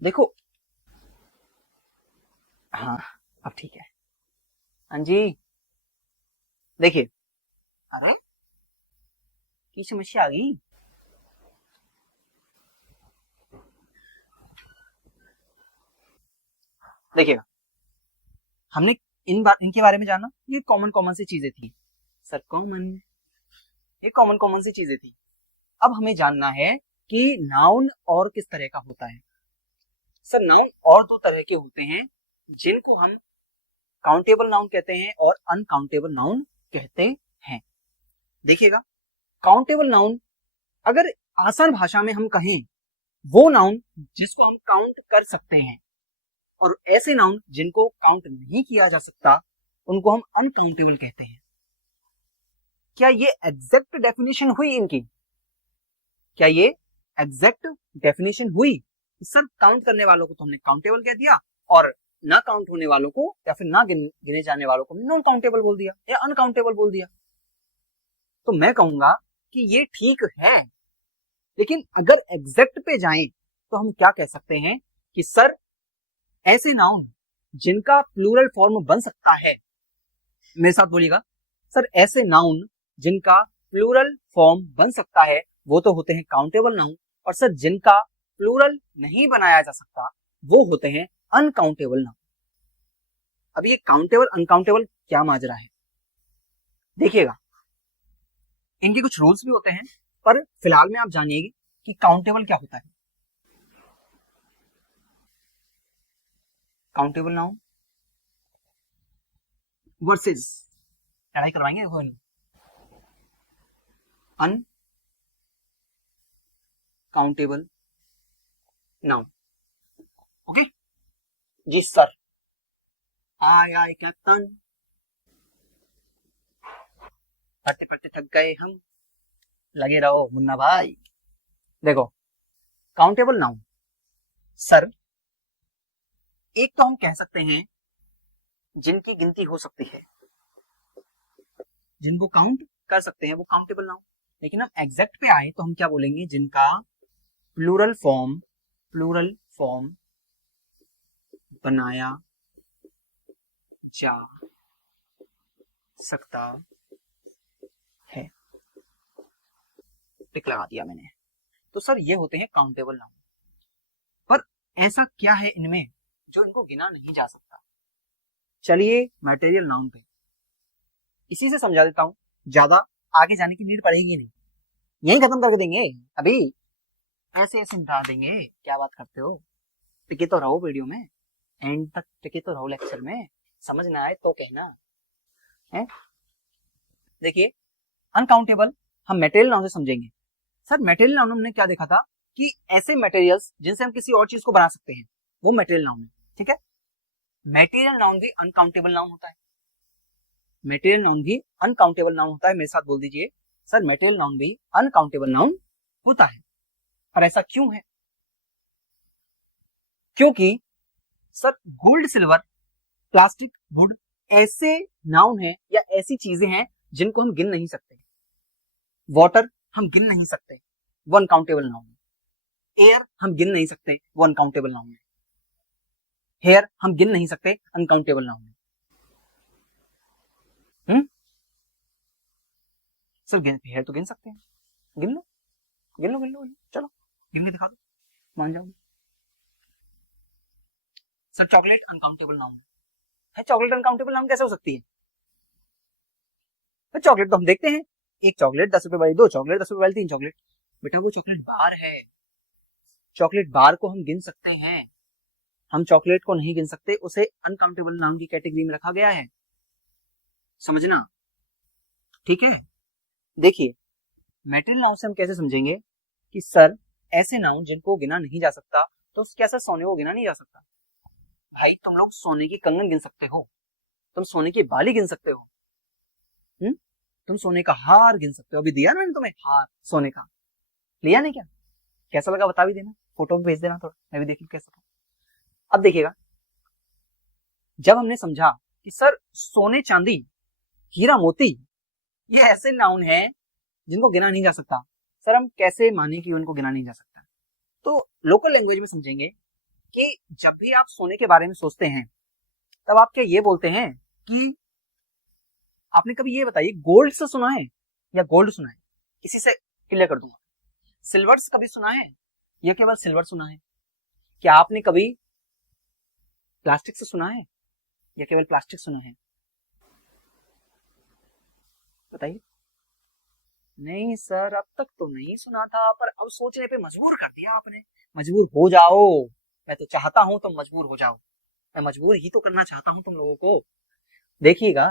देखो, हाँ अब ठीक है। हाँ जी, देखिए, अरे की समस्या आ गई। देखिएगा, हमने इनके बारे में जाना, ये कॉमन कॉमन सी चीजें थी सर, कॉमन, ये कॉमन कॉमन सी चीजें थी। अब हमें जानना है कि नाउन और किस तरह का होता है। सर नाउन और 2 तरह के होते हैं, जिनको हम काउंटेबल नाउन कहते हैं और अनकाउंटेबल नाउन कहते हैं। देखिएगा, काउंटेबल नाउन, अगर आसान भाषा में हम कहें, वो नाउन जिसको हम काउंट कर सकते हैं, और ऐसे नाउन जिनको काउंट नहीं किया जा सकता, उनको हम अनकाउंटेबल कहते हैं। क्या ये एग्जैक्ट डेफिनेशन हुई इनकी? क्या ये एग्जैक्ट डेफिनेशन हुई? सर काउंट करने वालों को तो हमने काउंटेबल कह दिया, और ना काउंट होने वालों को या फिर ना गिने जाने वालों को नॉन काउंटेबल बोल दिया या अनकाउंटेबल बोल दिया। तो मैं कहूंगा कि ये ठीक है, लेकिन अगर एग्जैक्ट पे जाएं तो हम क्या कह सकते हैं कि सर ऐसे नाउन जिनका प्लूरल फॉर्म बन सकता है, मेरे साथ बोलिएगा, सर ऐसे नाउन जिनका प्लूरल फॉर्म बन सकता है वो तो होते हैं काउंटेबल नाउन, और सर जिनका प्लूरल नहीं बनाया जा सकता वो होते हैं अनकाउंटेबल नाउन। अब ये काउंटेबल अनकाउंटेबल क्या माजरा है, देखिएगा, इनके कुछ रूल्स भी होते हैं, पर फिलहाल में आप जानिएगा कि काउंटेबल क्या होता है। काउंटेबल नाउन वर्सेस, लड़ाई करवाएंगे देखो, अनकाउंटेबल नाउन। ओके जी सर। आय आय कैप्टन, पढ़ते पढ़ते थक गए हम, लगे रहो मुन्ना भाई। देखो काउंटेबल नाउन सर, एक तो हम कह सकते हैं जिनकी गिनती हो सकती है, जिनको काउंट कर सकते हैं वो काउंटेबल नाउन। लेकिन हम एग्जैक्ट पे आए तो हम क्या बोलेंगे, जिनका प्लूरल फॉर्म बनाया जा सकता है। टिक लगा दिया मैंने। तो सर ये होते हैं काउंटेबल नाउन। पर ऐसा क्या है इनमें जो इनको गिना नहीं जा सकता? चलिए मटेरियल नाउन पे इसी से समझा देता हूं, ज्यादा आगे जाने की नीड पड़ेगी नहीं, यही खत्म करके देंगे। अभी ऐसे ऐसे निपटा देंगे, क्या बात करते हो? टिके तो रहो वीडियो में, एंड तक टिके तो रहो लेक्चर में, समझ ना आए तो कहना है। देखिए अनकाउंटेबल हम मटेरियल नाउन से समझेंगे। सर मटेरियल नाउन हमने क्या देखा था कि ऐसे मटेरियल्स जिनसे हम किसी और चीज को बना सकते हैं वो मटेरियल नाउन है, ठीक है। मटेरियल नाउन भी अनकाउंटेबल नाउन होता है, मटेरियल नाउन भी अनकाउंटेबल नाउन होता है। मेरे साथ बोल दीजिए सर, मटेरियल नाउन भी अनकाउंटेबल नाउन होता है। और ऐसा क्यों है? क्योंकि sir gold, silver, plastic, would ऐसे नाउन है या ऐसी चीजें हैं जिनको हम गिन नहीं सकते। वाटर हम गिन नहीं सकते, वो अनकाउंटेबल नाउन है। एयर हम गिन नहीं सकते, वो अनकाउंटेबल नाउन है। हेयर हम गिन नहीं सकते, अनकाउंटेबल नाउन है। सर हेयर तो गिन सकते हैं, गिन लो गिन लो गिन लो, चलो गिन के दिखा दो, मान जाओगे। सर चॉकलेट अनकाउंटेबल नाउन है, चॉकलेट अनकाउंटेबल नाउन कैसे हो सकती है? तो चॉकलेट तो हम देखते हैं, एक चॉकलेट 10 रुपए वाली, 2 चॉकलेट 10 रुपए वाली, 3 चॉकलेट। बेटा वो चॉकलेट बार है, चॉकलेट बार को हम गिन सकते हैं, हम चॉकलेट को नहीं गिन सकते, उसे अनकाउंटेबल नाउन की कैटेगरी में रखा गया है, समझना, ठीक है। देखिए मटेरियल नाउन से हम कैसे समझेंगे कि सर ऐसे नाउन जिनको गिना नहीं जा सकता, तो क्या सर सोने को गिना नहीं जा सकता? भाई तुम लोग सोने की कंगन गिन सकते हो, तुम सोने की बाली गिन सकते हो, तुम सोने का हार गिन सकते हो। अभी दिया ना मैंने तुम्हें हार सोने का, लिया नहीं क्या? कैसा लगा बता भी देना, फोटो भी भेज देना थोड़ा, मैं भी देख लूं कैसा था। अब देखिएगा, जब हमने समझा कि सर सोने, चांदी, हीरा, मोती ये ऐसे नाउन है जिनको गिना नहीं जा सकता, सर हम कैसे माने कि उनको गिना नहीं जा सकता? तो लोकल लैंग्वेज में समझेंगे कि जब भी आप सोने के बारे में सोचते हैं तब आप क्या ये बोलते हैं कि आपने कभी ये बताइए गोल्ड से सुना है या गोल्ड सुना है? किसी से क्लियर कर दूंगा। सिल्वर्स कभी सुना है या केवल सिल्वर सुना है? क्या आपने कभी प्लास्टिक से सुना है या केवल प्लास्टिक सुना है? बताइए। नहीं सर अब तक तो नहीं सुना था, पर अब सोचने पे मजबूर कर दिया आपने। मजबूर हो जाओ, मैं तो चाहता हूं तुम मजबूर हो जाओ, मैं मजबूर ही तो करना चाहता हूं तुम लोगों को। देखिएगा,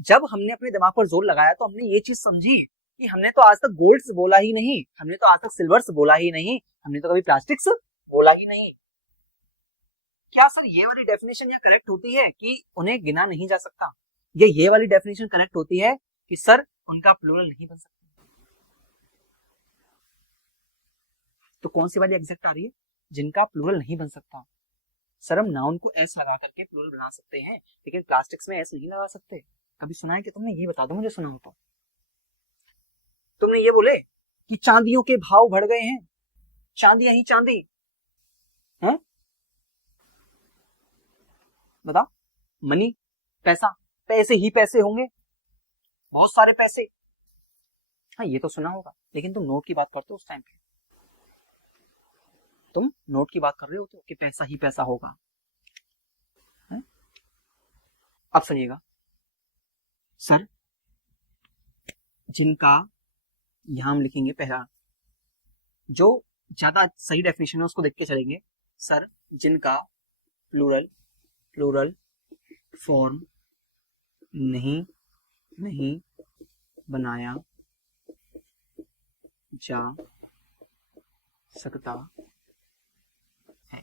जब हमने अपने दिमाग पर जोर लगाया तो हमने ये चीज समझी कि हमने तो आज तक गोल्ड से बोला ही नहीं, हमने तो आज तक सिल्वर से बोला ही नहीं, हमने तो कभी प्लास्टिक से बोला ही नहीं। क्या सर ये वाली डेफिनेशन या करेक्ट होती है कि उन्हें गिना नहीं जा सकता? ये वाली डेफिनेशन करेक्ट होती है कि सर उनका प्लूरल नहीं बन सकता? तो कौन सी वाली एग्जैक्ट आ रही है? जिनका प्लूरल नहीं बन सकता। सर हम नाउन को एस लगा करके प्लूरल बना सकते हैं, लेकिन प्लास्टिक्स में एस नहीं लगा सकते। कभी सुना है कि तुमने? ये बता दो मुझे, सुना हो तो। तुमने ये बोले कि चांदियों के भाव बढ़ गए हैं, चांदियां ही चांदी है, बताओ, मनी, पैसा, पैसे ही पैसे होंगे, बहुत सारे पैसे। हाँ ये तो सुना होगा, लेकिन तुम नोट की बात करते हो उस टाइम पे, तुम नोट की बात कर रहे हो तो कि पैसा ही पैसा होगा है? अब सुनिएगा सर, जिनका, यहां हम लिखेंगे पहला, जो ज्यादा सही डेफिनेशन है उसको देख के चलेंगे। सर जिनका प्लूरल प्लूरल फॉर्म नहीं नहीं बनाया जा सकता है।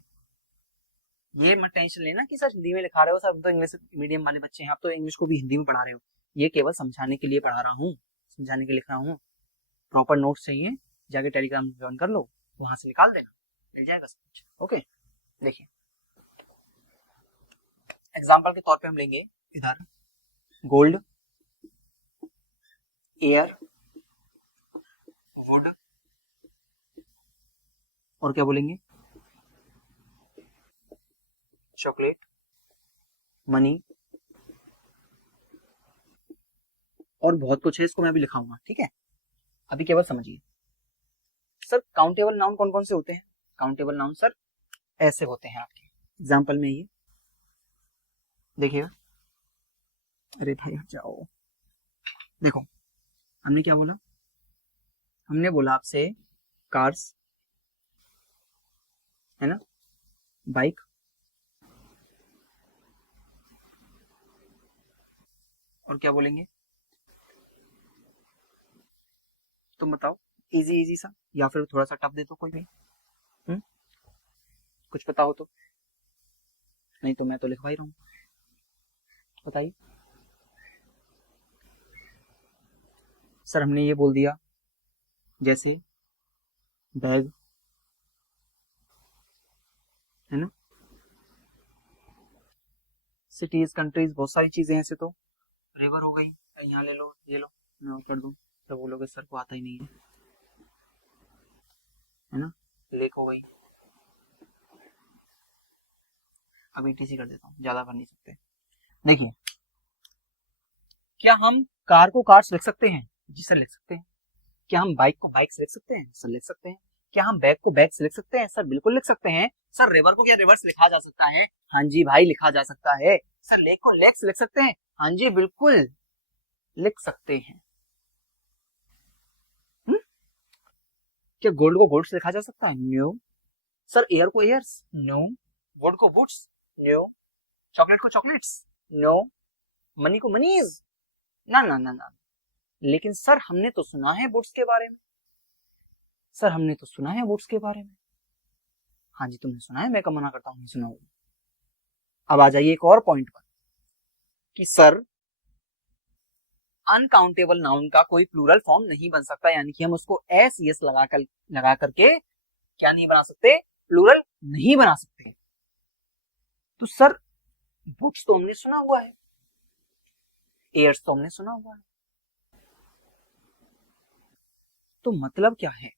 ये मत टेंशन लेना कि सर हिंदी में लिखा रहे हो, सर तो इंग्लिश मीडियम वाले बच्चे हैं, आप तो इंग्लिश को भी हिंदी में पढ़ा रहे हो। ये केवल समझाने के लिए पढ़ा रहा हूँ, समझाने के लिए लिख रहा हूँ। प्रॉपर नोट्स चाहिए जाके टेलीग्राम ज्वाइन कर लो, वहां से निकाल देना, मिल जाएगा सब कुछ। ओके, देखिए एग्जाम्पल के तौर पे हम लेंगे इधर गोल्ड, एयर, वुड और क्या बोलेंगे, चॉकलेट, मनी और बहुत कुछ है, इसको मैं अभी लिखाऊंगा, ठीक है। अभी केवल समझिए सर काउंटेबल नाउन कौन कौन से होते हैं। काउंटेबल नाउन सर ऐसे होते हैं आपके एग्जाम्पल में, ये देखिएगा। अरे भाई हट जाओ, देखो हमने क्या बोला, हमने बोला आपसे कार्स है ना, बाइक, और क्या बोलेंगे तुम बताओ, इजी इजी सा या फिर थोड़ा सा टफ दे दो कोई भी, कुछ पता हो तो, नहीं तो मैं तो लिखवा ही रहा हूँ, बताइए। सर हमने ये बोल दिया जैसे बैग है ना, सिटीज, कंट्रीज, बहुत सारी चीजें ऐसे तो, रिवर हो गई, यहाँ ले लो, ये लो, मैं कर दूं तो बोलोगे सर को आता ही नहीं है ना, लेक हो गई, अभी टीसी कर देता हूँ, ज्यादा कर नहीं सकते। देखिए क्या हम कार को कार्स लिख सकते हैं, जी सर लिख सकते हैं। क्या हम बाइक को बाइक्स लिख सकते हैं, सर लिख सकते हैं। क्या हम बैग को बैग्स लिख सकते हैं, सर बिल्कुल लिख सकते हैं। सर रिवर को क्या रिवर्स लिखा जा सकता है, हाँ जी भाई लिखा जा सकता है। सर लेक को लेक्स लिख सकते हैं, हाँ जी बिल्कुल लिख सकते हैं। क्या गोल्ड को गोल्ड लिखा जा सकता है, नो। सर एयर को एयर्स, नो। वुड को वुड्स, नो। चॉकलेट को चॉकलेट्स, नो। मनी को मनीज, ना ना ना ना। लेकिन सर हमने तो सुना है वुड्स के बारे में, सर हमने तो सुना है वुड्स के बारे में, हाँ जी तुमने सुना है, मैं कब मना करता हूँ नहीं सुना होगा। अब आ जाइए एक और पॉइंट पर कि सर अनकाउंटेबल नाउन का कोई प्लूरल फॉर्म नहीं बन सकता, यानी कि हम उसको एस यस लगा करके क्या नहीं बना सकते, प्लूरल नहीं बना सकते। तो सर बुक्स तो हमने सुना हुआ है, एयर्स तो हमने सुना हुआ है, तो मतलब क्या है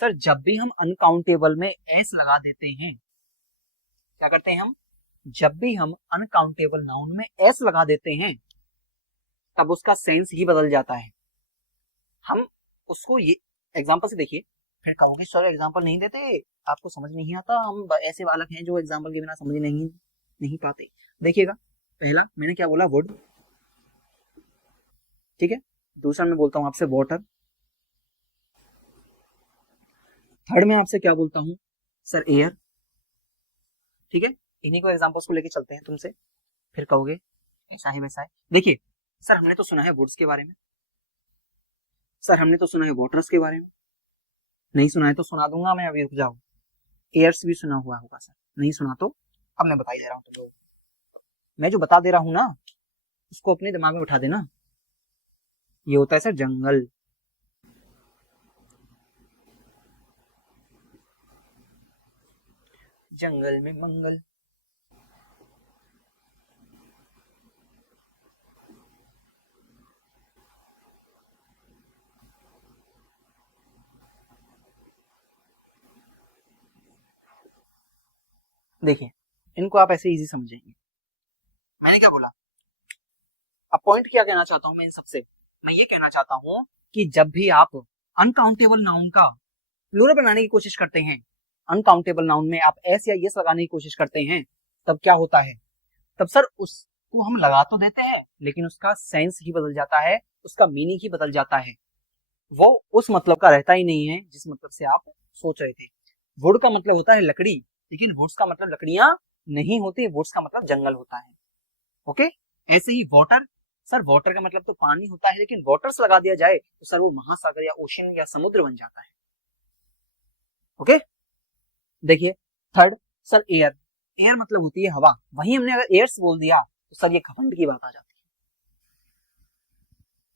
सर, जब भी हम अनकाउंटेबल में एस लगा देते हैं, क्या करते हैं हम, जब भी हम अनकाउंटेबल नाउन में एस लगा देते हैं तब उसका सेंस ही बदल जाता है। हम उसको ये एग्जांपल से देखिए, फिर कहोगे सर एग्जांपल नहीं देते, आपको समझ नहीं आता, हम ऐसे बालक हैं जो एग्जांपल के बिना समझ नहीं पाते। देखिएगा पहला मैंने क्या बोला, वुड, ठीक है। दूसरा मैं बोलता हूं आपसे वाटर, थर्ड में आपसे क्या बोलता हूं सर, एयर, ठीक है। इन्हीं को एग्जांपल्स को लेके चलते हैं तुमसे, फिर कहोगे ऐसा है वैसा है। देखिए सर हमने तो सुना है वुड्स के बारे में, सर हमने तो सुना है वाटर्स के बारे में, नहीं सुना है तो सुना दूंगा मैं, अभी रुक जाओ। एयर्स भी सुना हुआ होगा सर, नहीं सुना तो अब मैं बता ही दे रहा हूं तुम लोगों को, मैं जो बता दे रहा हूं ना उसको अपने दिमाग में उठा देना। ये होता है सर जंगल, जंगल में मंगल, देखिए इनको आप ऐसे इजी समझेंगे। मैंने क्या बोला, अब पॉइंट क्या कहना चाहता हूं मैं इन सबसे, मैं ये कहना चाहता हूं कि जब भी आप अनकाउंटेबल नाउन का प्लूरल बनाने की कोशिश करते हैं, अनकाउंटेबल नाउन में आप एस या यस लगाने की कोशिश करते हैं, तब क्या होता है, तब सर उसको हम लगा तो देते हैं लेकिन उसका सेंस ही बदल जाता है, उसका मीनिंग ही बदल जाता है, वो उस मतलब का रहता ही नहीं है जिस मतलब से आप सोच रहे थे। वुड का मतलब होता है लकड़ी, लेकिन वुड्स का मतलब लकड़ियां नहीं होती, वुड्स का मतलब जंगल होता है। ओके, ऐसे ही वाटर, सर वाटर का मतलब तो पानी होता है, लेकिन वाटर्स लगा दिया जाए तो सर वो महासागर या ओशन या समुद्र बन जाता है। ओके, देखिए थर्ड, सर एयर, एयर मतलब होती है हवा, वही हमने अगर एयर्स बोल दिया तो सर ये घमंड की बात आ जाती है।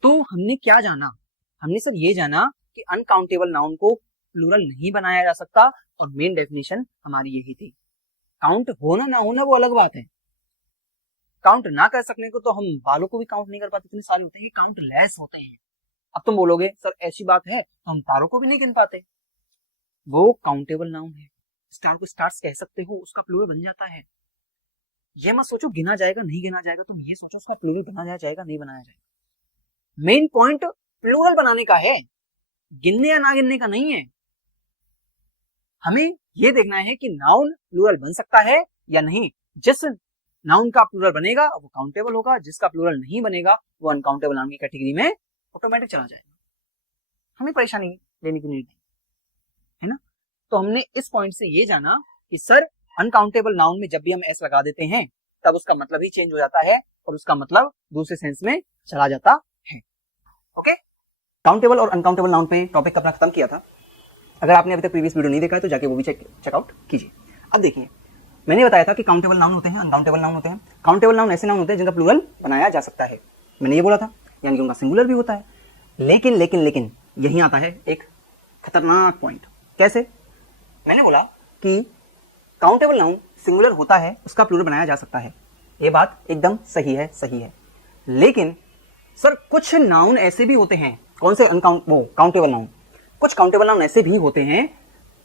तो हमने क्या जाना, हमने सर ये जाना कि अनकाउंटेबल नाउन को प्लूरल नहीं बनाया जा सकता, और मेन डेफिनेशन हमारी यही थी। काउंट होना ना होना वो अलग बात है, काउंट ना कर सकने को तो हम बालों को भी काउंट नहीं कर पाते, इतने सारे होते हैं, काउंट लेस होते हैं। अब तुम बोलोगे सर ऐसी बात है तो हम तारों को भी नहीं गिन पाते, वो काउंटेबल नाउन है। स्टार को स्टार्स कह सकते हो, उसका प्लूरल बन जाता है। ये मत सोचो गिना जाएगा नहीं गिना जाएगा, तुम ये सोचो उसका प्लूरल बनाया जाएगा नहीं बनाया जाएगा। मेन पॉइंट प्लूरल बनाने का है, गिनने या ना गिनने का नहीं है। हमें यह देखना है कि नाउन प्लूरल बन सकता है या नहीं। जिस नाउन का प्लूरल बनेगा वो काउंटेबल होगा, जिसका प्लूरल नहीं बनेगा वो अनकाउंटेबल नाउन की कैटेगरी में ऑटोमेटिक चला जाएगा। हमें परेशानी लेने की नीड नहीं है ना। तो हमने इस पॉइंट से ये जाना कि सर अनकाउंटेबल नाउन में जब भी हम एस लगा देते हैं तब उसका मतलब ही चेंज हो जाता है और उसका मतलब दूसरे सेंस में चला जाता है। ओके, काउंटेबल और अनकाउंटेबल नाउन पे टॉपिक अपना खत्म किया था। अगर आपने अभी तक प्रीवियस वीडियो नहीं देखा है तो जाके वो भी चेकआउट कीजिए। अब देखिए, मैंने बताया था कि काउंटेबल नाउन होते हैं, अनकाउंटेबल नाउन होते हैं। काउंटेबल नाउन ऐसे नाउन होते हैं जिनका प्लूरल बनाया जा सकता है, मैंने ये बोला था, यानी कि उनका सिंगुलर भी होता है। लेकिन लेकिन लेकिन यहीं आता है एक खतरनाक पॉइंट। कैसे? मैंने बोला कि काउंटेबल नाउन सिंगुलर होता है, उसका प्लूरल बनाया जा सकता है, ये बात एकदम सही है, सही है। लेकिन सर कुछ नाउन ऐसे भी होते हैं, कौन से? Countable noun. कुछ काउंटेबल नाउन ऐसे भी होते हैं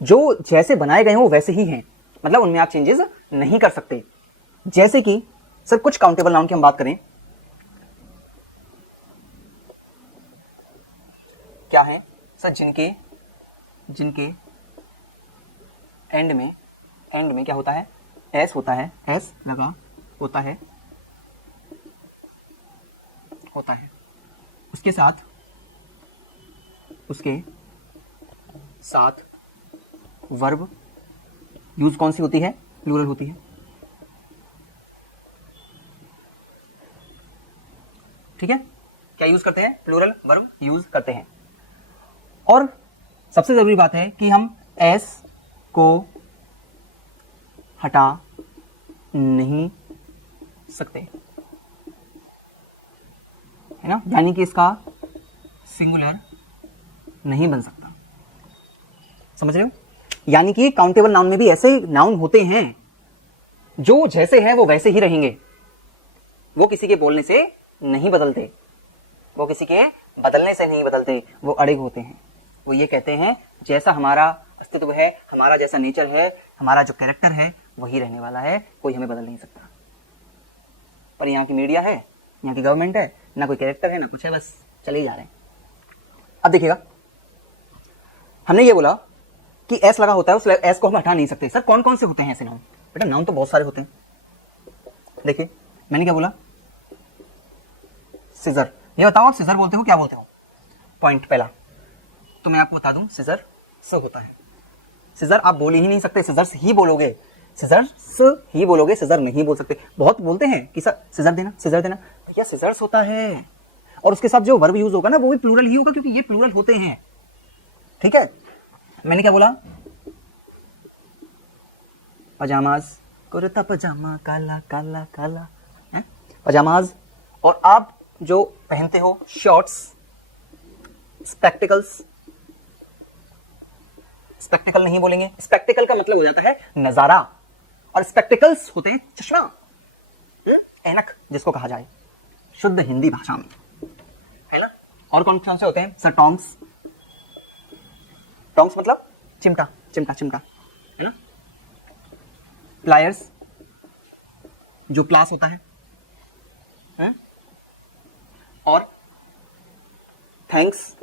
जो जैसे बनाए गए हैं वो वैसे ही हैं, मतलब उनमें आप चेंजेस नहीं कर सकते। जैसे कि सर कुछ काउंटेबल नाउन की हम बात करें, क्या है सर? जिनके एंड में क्या होता है? एस होता है, एस लगा होता है उसके साथ वर्ब यूज कौन सी होती है? प्लूरल होती है। ठीक है, क्या यूज करते हैं? प्लूरल वर्ब यूज करते हैं। और सबसे जरूरी बात है कि हम एस को हटा नहीं सकते, है ना, यानी कि इसका सिंगुलर नहीं बन सकता। समझ रहे हो? यानी कि काउंटेबल नाउन में भी ऐसे नाउन होते हैं जो जैसे हैं वो वैसे ही रहेंगे, वो किसी के बोलने से नहीं बदलते, वो किसी के बदलने से नहीं बदलते, वो अड़िग होते हैं। वो ये कहते हैं जैसा हमारा अस्तित्व है, हमारा जैसा नेचर है, हमारा जो कैरेक्टर है वही रहने वाला है, कोई हमें बदल नहीं सकता। पर यहाँ की मीडिया है, यहाँ की गवर्नमेंट है, ना कोई कैरेक्टर है ना कुछ है, बस चले ही जा रहे हैं। अब देखिएगा, हमने ये बोला कि एस लगा होता है, उस एस को हम हटा नहीं सकते। सर कौन कौन से होते हैं ऐसे नाउन? बेटा नाउन तो बहुत सारे होते हैं। देखिए मैंने क्या बोला? सिजर। ये बताओ आप सिजर बोलते हो क्या बोलते हो? पॉइंट पहला तो मैं आपको बता दूं, सिजर स होता है। सिजर आप बोल ही नहीं सकते, सिजर्स ही बोलोगे, सिजर्स ही बोलोगे, सिजर नहीं बोल सकते। बहुत बोलते हैं कि सर सिजर देना, सिजर देना, भैया सिजर्स होता है, और उसके साथ जो वर्ब यूज होगा ना वो भी प्लूरल ही होगा, क्योंकि ये प्लूरल होते हैं। ठीक है, मैंने क्या बोला? पजामाज, कुर्ता पजामा काला काला काला, है पजामाज। और आप जो पहनते हो शॉर्ट्स, स्पेक्टिकल्स, स्पेक्टिकल नहीं बोलेंगे, स्पेक्टिकल का मतलब हो जाता है नजारा, और स्पेक्टिकल्स होते हैं चश्मा, ऐनक जिसको कहा जाए शुद्ध हिंदी भाषा में, है ना। और कौन कौन से होते हैं? सर टोंग्स, टोंग्स मतलब चिमटा, चिमटा चिमटा, है ना। प्लायर्स, जो प्लास होता है? और थैंक्स,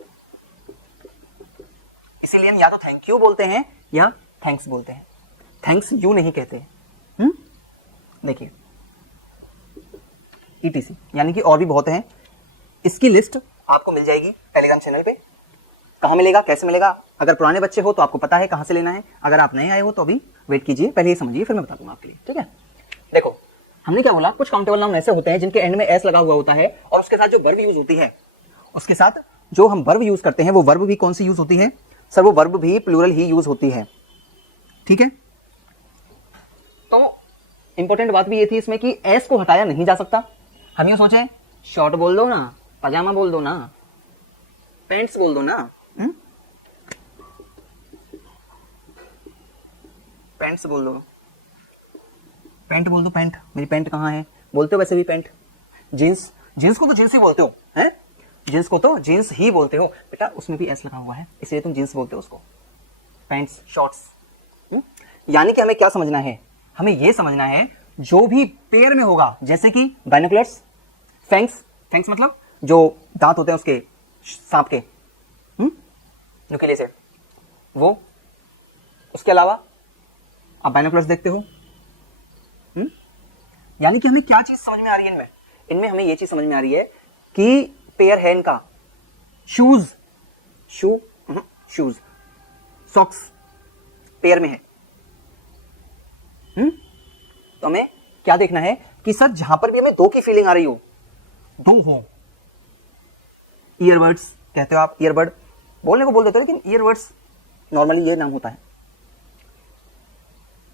इसीलिए हम या तो थैंक यू बोलते हैं या थैंक्स बोलते हैं, थैंक्स यू नहीं कहते। देखिए ETC, यानी कि और भी बहुत हैं। इसकी लिस्ट आपको मिल जाएगी टेलीग्राम चैनल पे। कहाँ मिलेगा, कैसे मिलेगा? अगर पुराने बच्चे हो तो आपको पता है कहाँ से लेना है, अगर आप नए आए हो तो अभी वेट कीजिए, पहले ये समझिए फिर मैं बता दूंगा आपके लिए। ठीक है। हमने क्या बोला, कुछ काउंटेबल नाउन ऐसे होते हैं जिनके एंड में एस लगा हुआ होता है और उसके साथ जो वर्ब यूज होती है, उसके साथ जो हम वर्ब यूज करते हैं वो वर्ब भी कौन सी यूज होती है सर, वो वर्ब भी प्लूरल ही यूज होती है। ठीक है, तो इंपॉर्टेंट बात भी ये थी इसमें कि एस को हटाया नहीं जा सकता। हम ये सोचे शॉर्ट बोल दो ना, पजामा बोल दो ना, पैंट्स बोल दो ना, पैंट्स बोल दो, पैंट बोल दो, पैंट, मेरी पैंट कहाँ है, बोलते हो वैसे भी पैंट। जींस, जींस को तो जींस ही बोलते हो, हैं? जींस को तो जींस ही बोलते हो बेटा, उसमें भी एस लगा हुआ है इसलिए तुम जींस बोलते हो उसको। Pants, shorts. यानी कि हमें क्या समझना है, हमें यह समझना है जो भी पेयर में होगा, जैसे कि बाइनोकुलर्स, फैंक्स, फैंक्स मतलब जो दांत होते हैं उसके, सांप के नुकीले से, वो, उसके अलावा आप बाइनोकुलर्स देखते हो। यानी कि हमें क्या चीज समझ में आ रही है इनमें, इनमें हमें यह चीज समझ में आ रही है कि पेयर है इनका। शूज, शूज, सॉक्स पेयर में है। तो हमें क्या देखना है कि सर जहां पर भी हमें दो की फीलिंग आ रही हो, दो हो, ईयरबड्स कहते हो आप, ईयरबड बोलने को बोल देते हो लेकिन ईयरबड्स नॉर्मली ये नाम होता है।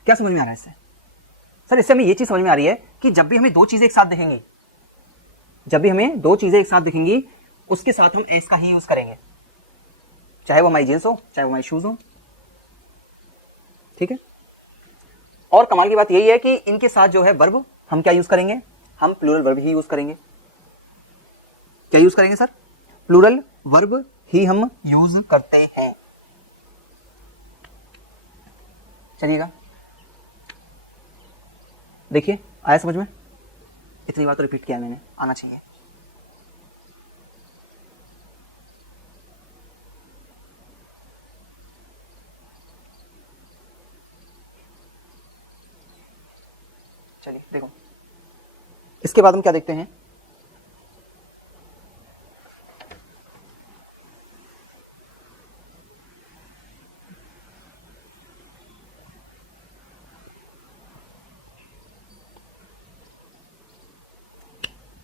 क्या समझ में आ रहा है इससे सर? इससे हमें यह चीज समझ में आ रही है कि जब भी हमें दो चीजें एक साथ दिखेंगी, जब भी हमें दो चीजें एक साथ दिखेंगी उसके साथ हम एस का ही यूज करेंगे, चाहे वो हमारी जींस हो, चाहे वो हमारी शूज हो। ठीक है, और कमाल की बात यही है कि इनके साथ जो है वर्ब हम क्या यूज करेंगे, हम प्लूरल वर्ब ही यूज करेंगे। क्या यूज करेंगे सर? प्लूरल वर्ब ही हम यूज करते हैं। चलिएगा, देखिए आया समझ में? इतनी बात तो रिपीट किया मैंने, आना चाहिए। चलिए देखो, इसके बाद हम क्या देखते हैं,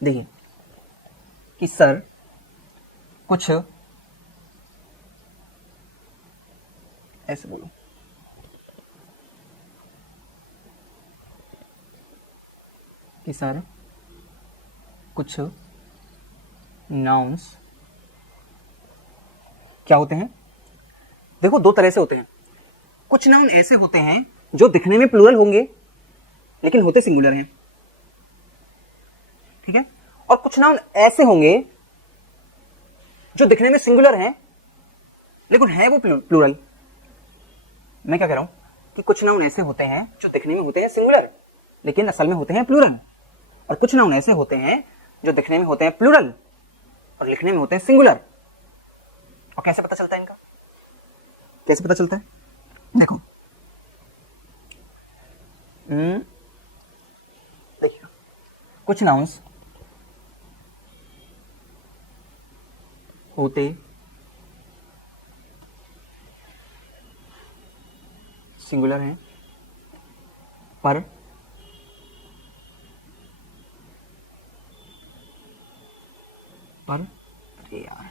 देखिए कि सर कुछ ऐसे बोलो, कि सर कुछ नाउन्स क्या होते हैं। देखो दो तरह से होते हैं, कुछ नाउन ऐसे होते हैं जो दिखने में प्लूरल होंगे लेकिन होते सिंगुलर हैं। ठीक है, और कुछ नाउन ऐसे होंगे जो दिखने में सिंगुलर हैं लेकिन है वो प्लूरल। मैं क्या कह रहा हूं कि कुछ नाउन ऐसे होते हैं जो दिखने में होते हैं सिंगुलर लेकिन असल में होते हैं प्लूरल, और कुछ नाउन ऐसे होते हैं जो दिखने में होते हैं प्लूरल और लिखने में होते हैं सिंगुलर। और कैसे पता चलता है इनका, कैसे पता चलता है? देखो देखिए, कुछ नाउन्स होते सिंगुलर हैं पर यार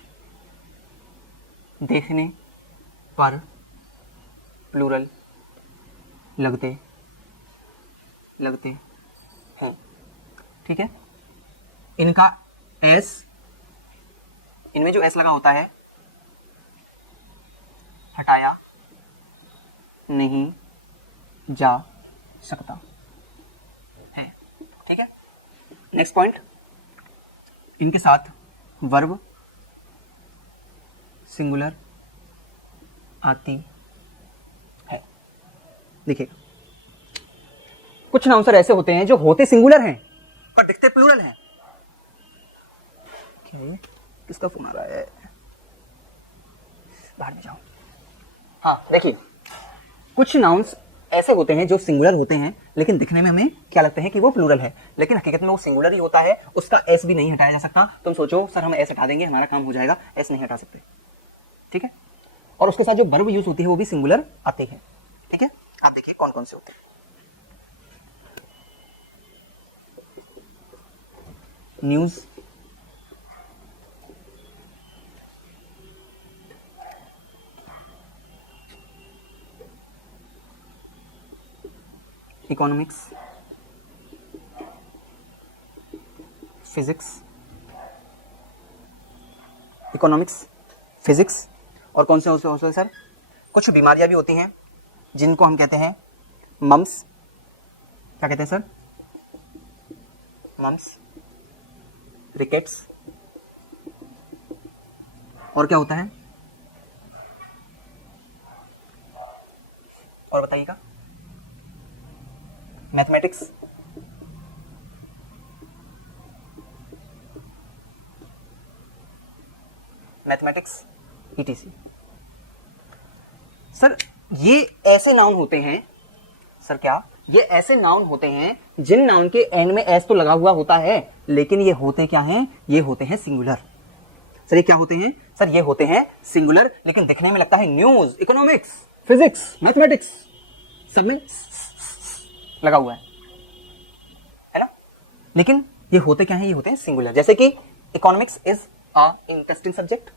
देखने पर प्लूरल लगते हैं। ठीक है, इनका एस, इनमें जो एस लगा होता है हटाया नहीं जा सकता है। ठीक है, नेक्स्ट पॉइंट, इनके साथ वर्ब सिंगुलर आती है। देखिए कुछ नाउन सर ऐसे होते हैं जो होते सिंगुलर हैं पर दिखते प्लूरल हैं। किसका फोन आ रहा है? बाहर में जाओ। हाँ देखिए, कुछ नाउन्स ऐसे होते हैं जो सिंगुलर होते हैं लेकिन दिखने में हमें क्या लगता है कि वो प्लूरल है, लेकिन हकीकत में वो सिंगुलर ही होता है, उसका एस भी नहीं हटाया जा सकता। तुम सोचो सर हम एस हटा देंगे हमारा काम हो जाएगा, एस नहीं हटा सकते। ठीक है, और उसके साथ जो वर्ब यूज होती है वो भी सिंगुलर आती है। ठीक है, आप देखिए कौन कौन से होते हैं। News, economics, physics, economics, physics और कौन से होते हैं सर? कुछ बीमारियां भी होती हैं जिनको हम कहते हैं मम्स। क्या कहते हैं सर? मम्स, रिकेट्स, और क्या होता है? और बताइएगा। Mathematics, mathematics, etc. सर ये ऐसे नाउन होते हैं सर, क्या ये ऐसे नाउन होते हैं जिन नाउन के एंड में एस तो लगा हुआ होता है, लेकिन ये होते क्या हैं? ये होते हैं सिंगुलर। सर ये क्या होते हैं? सर ये होते हैं सिंगुलर, लेकिन दिखने में लगता है न्यूज, इकोनॉमिक्स, फिजिक्स, मैथमेटिक्स, सब में लगा हुआ है ना? लेकिन ये होते क्या हैं? ये होते हैं सिंगुलर। जैसे कि economics is a interesting subject,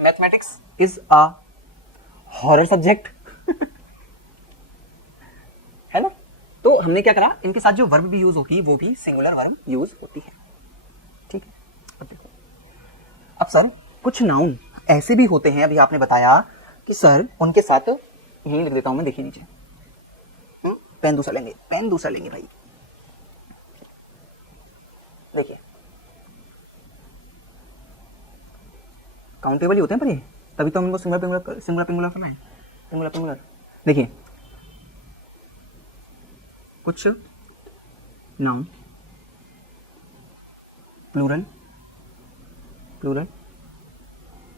mathematics is a horror subject है ना? तो हमने क्या करा, इनके साथ जो वर्ब भी यूज होती है वो भी सिंगुलर वर्ब यूज होती है। ठीक है, अब देखो, अब सर कुछ नाउन ऐसे भी होते हैं, अभी आपने बताया कि सर उनके साथ, यही लिख देता हूं मैं, देखिए नीचे, पेन दूसरा लेंगे, पेन दूसरा लेंगे भाई। देखिए काउंटेबल ही होते हैं, पर ये तभी तो हम इनको सिंगुलर पिंगुलर करना है, सिंगुलर पिंगुलर। देखिए कुछ नाउन प्लूरल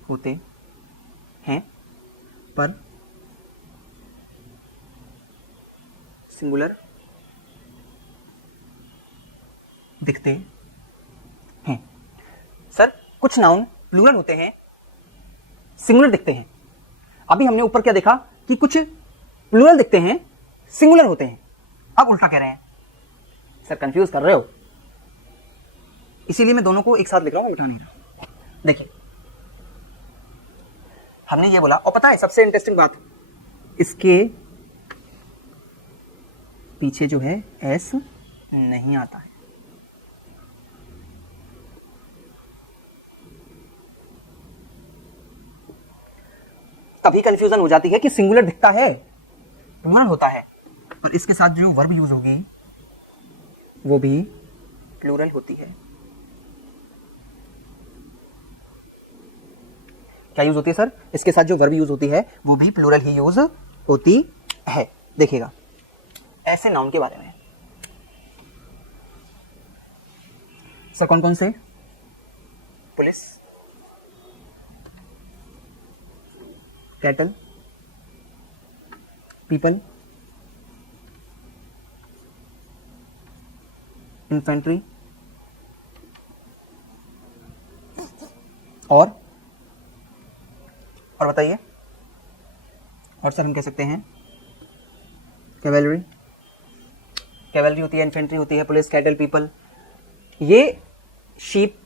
होते हैं पर सिंगुलर दिखते हैं। सर कुछ नाउन प्लूरल होते हैं, सिंगुलर दिखते हैं। अभी हमने ऊपर क्या देखा कि कुछ प्लूरल दिखते हैं, सिंगुलर होते हैं। अब उल्टा कह रहे हैं। सर कंफ्यूज कर रहे हो, इसीलिए मैं दोनों को एक साथ लिख रहा हूं, उठा नहीं रहा। देखिए हमने ये बोला, और पता है सबसे इंटरेस्टिंग बात, इसके पीछे जो है एस नहीं आता है। तभी कंफ्यूजन हो जाती है कि सिंगुलर दिखता है, प्लूरल होता है, पर इसके साथ जो वर्ब यूज होगी वो भी प्लूरल होती है। क्या यूज होती है सर? इसके साथ जो वर्ब यूज होती है वो भी प्लूरल ही यूज होती है। देखिएगा ऐसे नाउन के बारे में सर कौन कौन से? पुलिस, कैटल, पीपल, इन्फेंट्री और बताइए। और सर हम कह सकते हैं कैवेलरी, कैवेलरी होती है, इन्फेंट्री होती है, पुलिस, कैटल, पीपल। ये शीप,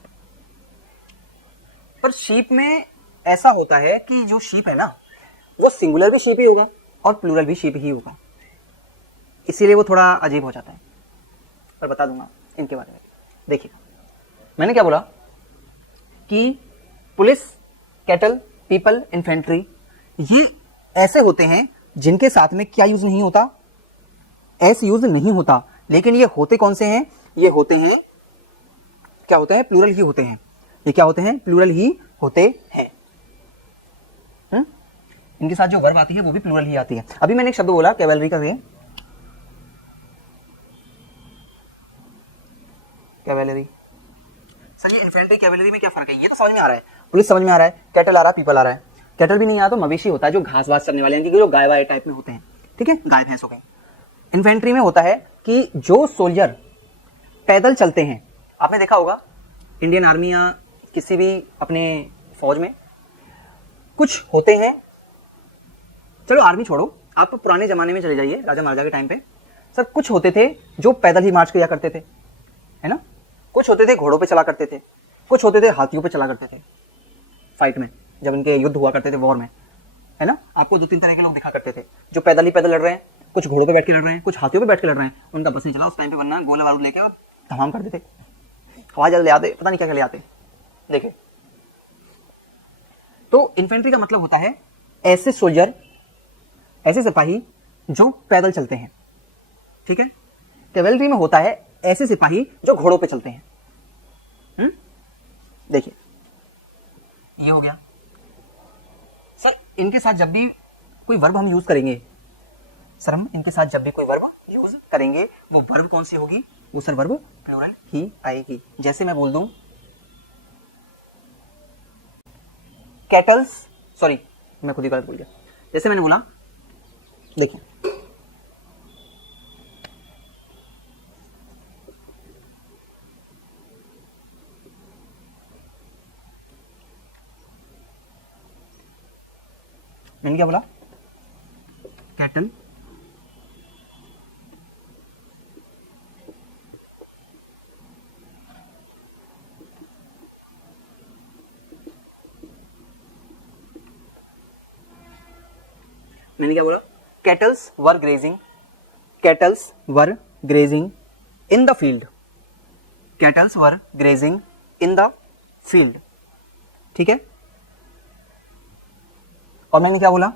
पर शीप में ऐसा होता है कि जो शीप है ना वो सिंगुलर भी शीप ही होगा और प्लूरल भी शीप ही होगा, इसीलिए वो थोड़ा अजीब हो जाता है। पर बता दूंगा इनके बारे में। देखिए मैंने क्या बोला कि पुलिस, कैटल, पीपल, इन्फेंट्री, ये ऐसे होते हैं जिनके साथ में क्या यूज नहीं होता? एस यूज नहीं होता। लेकिन ये होते कौन से हैं? ये होते हैं, क्या होते हैं? प्लूरल ही होते हैं। ये क्या होते हैं? प्लूरल ही होते हैं। इनके साथ जो वर्ब आती है वो भी प्लूरल ही आती है। अभी मैंने एक शब्द बोला कैवेलरी का, कैवेलरी। सर ये इन्फेंट्री कैवेलरी में क्या फर्क है? ये तो समझ में आ रहा है, पुलिस समझ में आ रहा है, कैटल आ रहा है, पीपल आ रहा है। कैटल भी नहीं आया तो मवेशी होता है जो घास वास चरने वाले, जो गाय वाय टाइप में होते हैं, ठीक है, गाय भैंस हो गए। इन्फेंट्री में होता है कि जो सोल्जर पैदल चलते हैं, आपने देखा होगा इंडियन आर्मी या किसी भी अपने फौज में कुछ होते हैं, चलो आर्मी छोड़ो, आप पुराने जमाने में चले जाइए, राजा महाराजा के टाइम पे, सर कुछ होते थे जो पैदल ही मार्च किया करते थे, है ना, कुछ होते थे घोड़ों पे चला करते थे, कुछ होते थे हाथियों पे चला करते थे फाइट में, जब इनके युद्ध हुआ करते थे वॉर में, है ना। आपको 2-3 तरह के लोग दिखा करते थे, जो पैदल ही पैदल लड़ रहे हैं, कुछ घोड़ों पे बैठ के लड़ रहे हैं, कुछ हाथियों पे बैठ के लड़ रहे हैं। उनका बस नहीं चला उस टाइम पे, वरना गोला बारूद लेके और धमाम कर देते, हवा जल ले आते, पता नहीं क्या क्या ले आते। देखिए, तो इन्फेंट्री का मतलब होता है ऐसे सोल्जर, ऐसे सिपाही जो पैदल चलते हैं, ठीक है। कैवेलरी में होता है ऐसे सिपाही जो घोड़ों पे चलते हैं। देखिए ये हो गया। सर इनके साथ जब भी कोई वर्ब हम यूज करेंगे, सर हम इनके साथ जब भी कोई वर्ब यूज करेंगे, वो वर्ब कौन सी होगी? वो सर वर्ब प्लूरल ही आएगी। जैसे मैं बोल दूं कैटल्स, सॉरी मैं खुद ही गलत बोल गया। जैसे मैंने बोला, देखिए मैंने क्या बोला? कैटल मैंने क्या बोला? Kettles were grazing, kettles were grazing in the field, kettles were grazing in the field, ठीक है। और मैंने क्या बोला?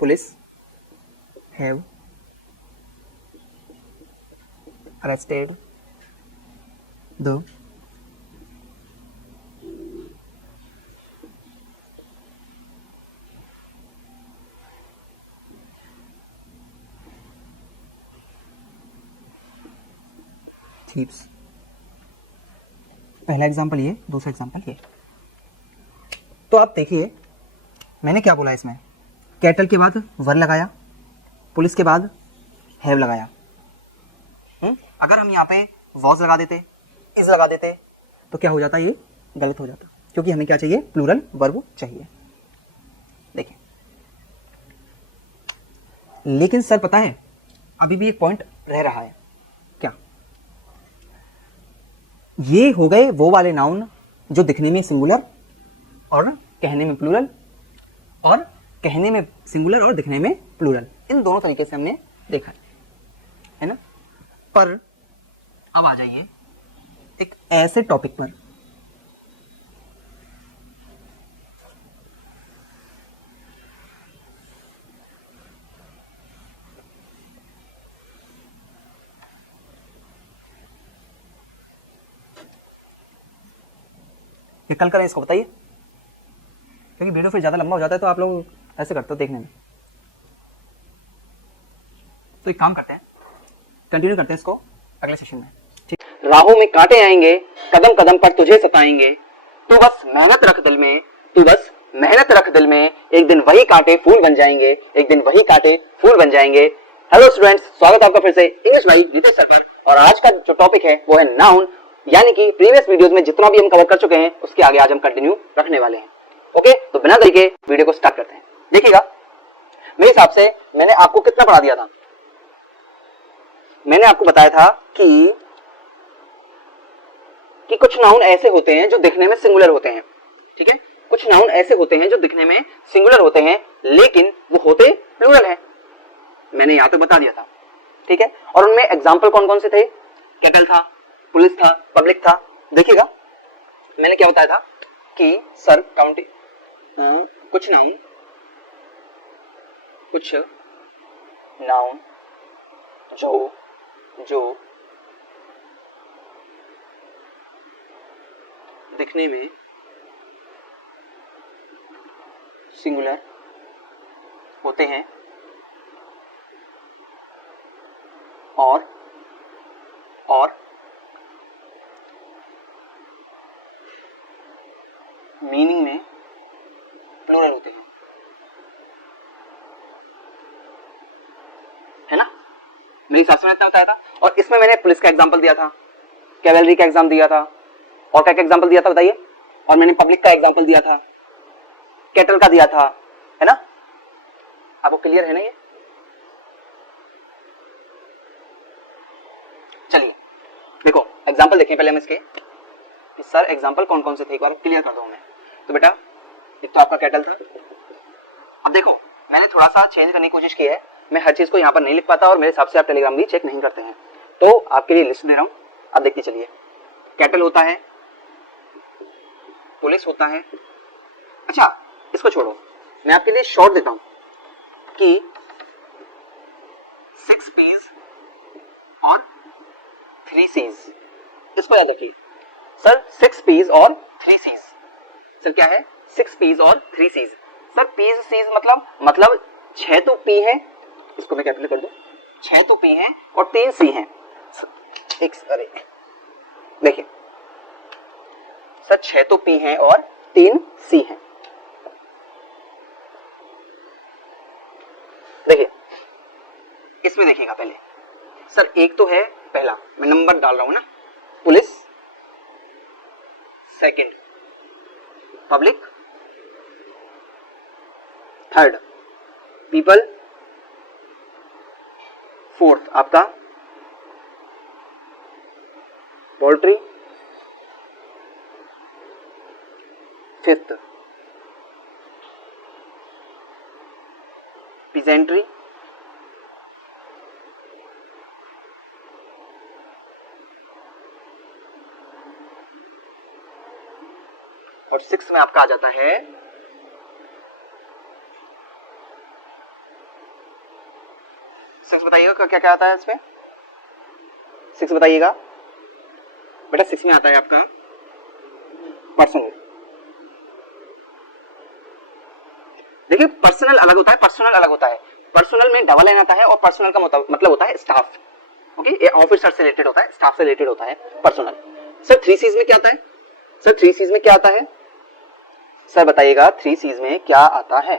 Police have arrested the thieves. पहला एग्जांपल ये, दूसरा एग्जांपल ये। तो आप देखिए मैंने क्या बोला इसमें, कैटल के बाद वर लगाया, पुलिस के बाद हैव लगाया। अगर हम यहाँ पे वॉज लगा देते, इज लगा देते, तो क्या हो जाता? ये गलत हो जाता, क्योंकि हमें क्या चाहिए? प्लूरल वर्ब चाहिए। देखिए, लेकिन सर पता है अभी भी एक पॉइंट रह रहा है। क्या? ये हो गए वो वाले नाउन जो दिखने में सिंगुलर और कहने में प्लूरल, और कहने में सिंगुलर और दिखने में प्लूरल, इन दोनों तरीके से हमने देखा है ना। पर अब आ जाइए एक ऐसे टॉपिक पर ये कल करें, इसको बताइए, क्योंकि वीडियो फिर ज्यादा लंबा हो जाता है तो आप लोग ऐसे करते हो देखने में। तो एक काम करते हैं, कंटिन्यू करते हैं इसको अगले सेशन में, ठीक। राहों में कांटे आएंगे, कदम कदम पर तुझे सताएंगे, तू बस मेहनत रख दिल में, तू बस मेहनत रख दिल में, एक दिन वही कांटे फूल बन जाएंगे, एक दिन वही कांटे फूल बन जाएंगे। हेलो स्टूडेंट्स, स्वागत है आपका फिर से इंग्लिश भाई नितेश सर पर। और आज का जो टॉपिक है वो है नाउन, यानी कि प्रीवियस वीडियोस में जितना भी हम कवर कर चुके हैं उसके आगे आज हम कंटिन्यू रखने वाले हैं। ओके, तो बिना देरी के वीडियो को स्टार्ट करते हैं। देखिएगा, मेरे हिसाब से मैंने आपको कितना पढ़ा दिया था? मैंने आपको बताया था कि कुछ नाउन ऐसे होते हैं जो दिखने में सिंगुलर होते हैं, ठीक है। कुछ नाउन ऐसे होते हैं जो दिखने में सिंगुलर होते हैं लेकिन वो होते प्लूरल है। मैंने यहां पे बता दिया था, ठीक है। और उनमें एग्जाम्पल कौन कौन से थे? कैटल था, पुलिस था, पब्लिक था। देखिएगा मैंने क्या बताया था कि सर काउंटिंग कुछ नाउन जो दिखने में सिंगुलर होते हैं और मीनिंग में प्लूरल होते हैं, है ना। मेरे हिसाब से इतना बताया था। और इसमें मैंने पुलिस का एग्जांपल दिया था, कैवेलरी का एग्जाम दिया था, और क्या एग्जांपल दिया था बताइए? और मैंने पब्लिक का एग्जांपल दिया था, कैटल का दिया था, है ना। आपको क्लियर है ना ये? एग्जाम्पल देखें पहले हम इसके, सर एग्जाम्पल कौन कौन से थे एक बार क्लियर कर दूं मैं। तो बेटा एक तो आपका केटल था। अब देखो मैंने थोड़ा सा चेंज करने की कोशिश की है, मैं हर चीज को यहाँ पर नहीं लिख पाता और मेरे हिसाब से आप टेलीग्राम भी चेक नहीं करते हैं, तो आपके लिए लिस्ट दे रहा हूँ, आप देखते चलिए। केटल होता है, पुलिस होता है। अच्छा इसको छोड़ो, मैं आपके लिए शॉर्ट देता हूं कि 6 P's और 3 C's, इसको याद रखिए सर। 6 P's और 3 C's, सर क्या है 6 P's और 3 C's। सर P's C's मतलब 6 तो P है, इसको मैं कैपिटल कर दूं, 6 तो P है और 3 C है। अरे देखिए सर 6 तो P है और 3 C है। देखिए इसमें देखिएगा पहले सर, एक तो है पहला, मैं नंबर डाल रहा हूं ना, police, second public, third people, fourth आपका पोल्ट्री, फिफ्थ पीजेंट्री, और सिक्स में आपका आ जाता है सिक्स। बताइएगा क्या क्या आता है इसमें, सिक्स बताइएगा बेटा। सिक्स में आता है आपका पर्सनल। देखिए पर्सनल अलग होता है, पर्सनल अलग होता है। पर्सनल में डबल एन आता है और पर्सनल का मतलब होता है स्टाफ। ओके, ये ऑफिसर से रिलेटेड होता है, स्टाफ से रिलेटेड होता है पर्सनल। सर 3 C's में क्या आता है, सर 3 C's में क्या आता है, सर बताइएगा 3 C's में क्या आता है।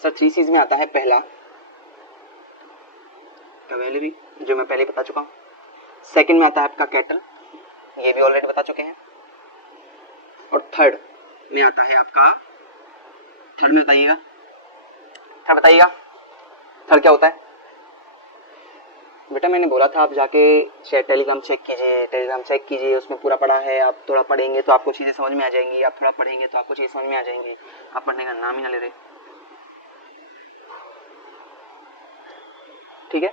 सर 3 C's में आता है पहला कैवेलरी, जो मैं पहले बता चुका हूं। सेकंड में आता है आपका कैटल, ये भी ऑलरेडी बता चुके हैं। और थर्ड में आता है आपका, थर्ड में बताइएगा, थर्ड बताइएगा, थर्ड क्या होता है बेटा। मैंने बोला था आप जाके टेलीग्राम चेक कीजिए, टेलीग्राम चेक कीजिए, उसमें पूरा पढ़ा है। आप थोड़ा पढ़ेंगे तो आपको चीजें समझ में आ जाएंगी, आप थोड़ा पढ़ेंगे तो आपको चीजें समझ में आ जाएंगी। आप पढ़ने का नाम ही ना ले रहे, ठीक है।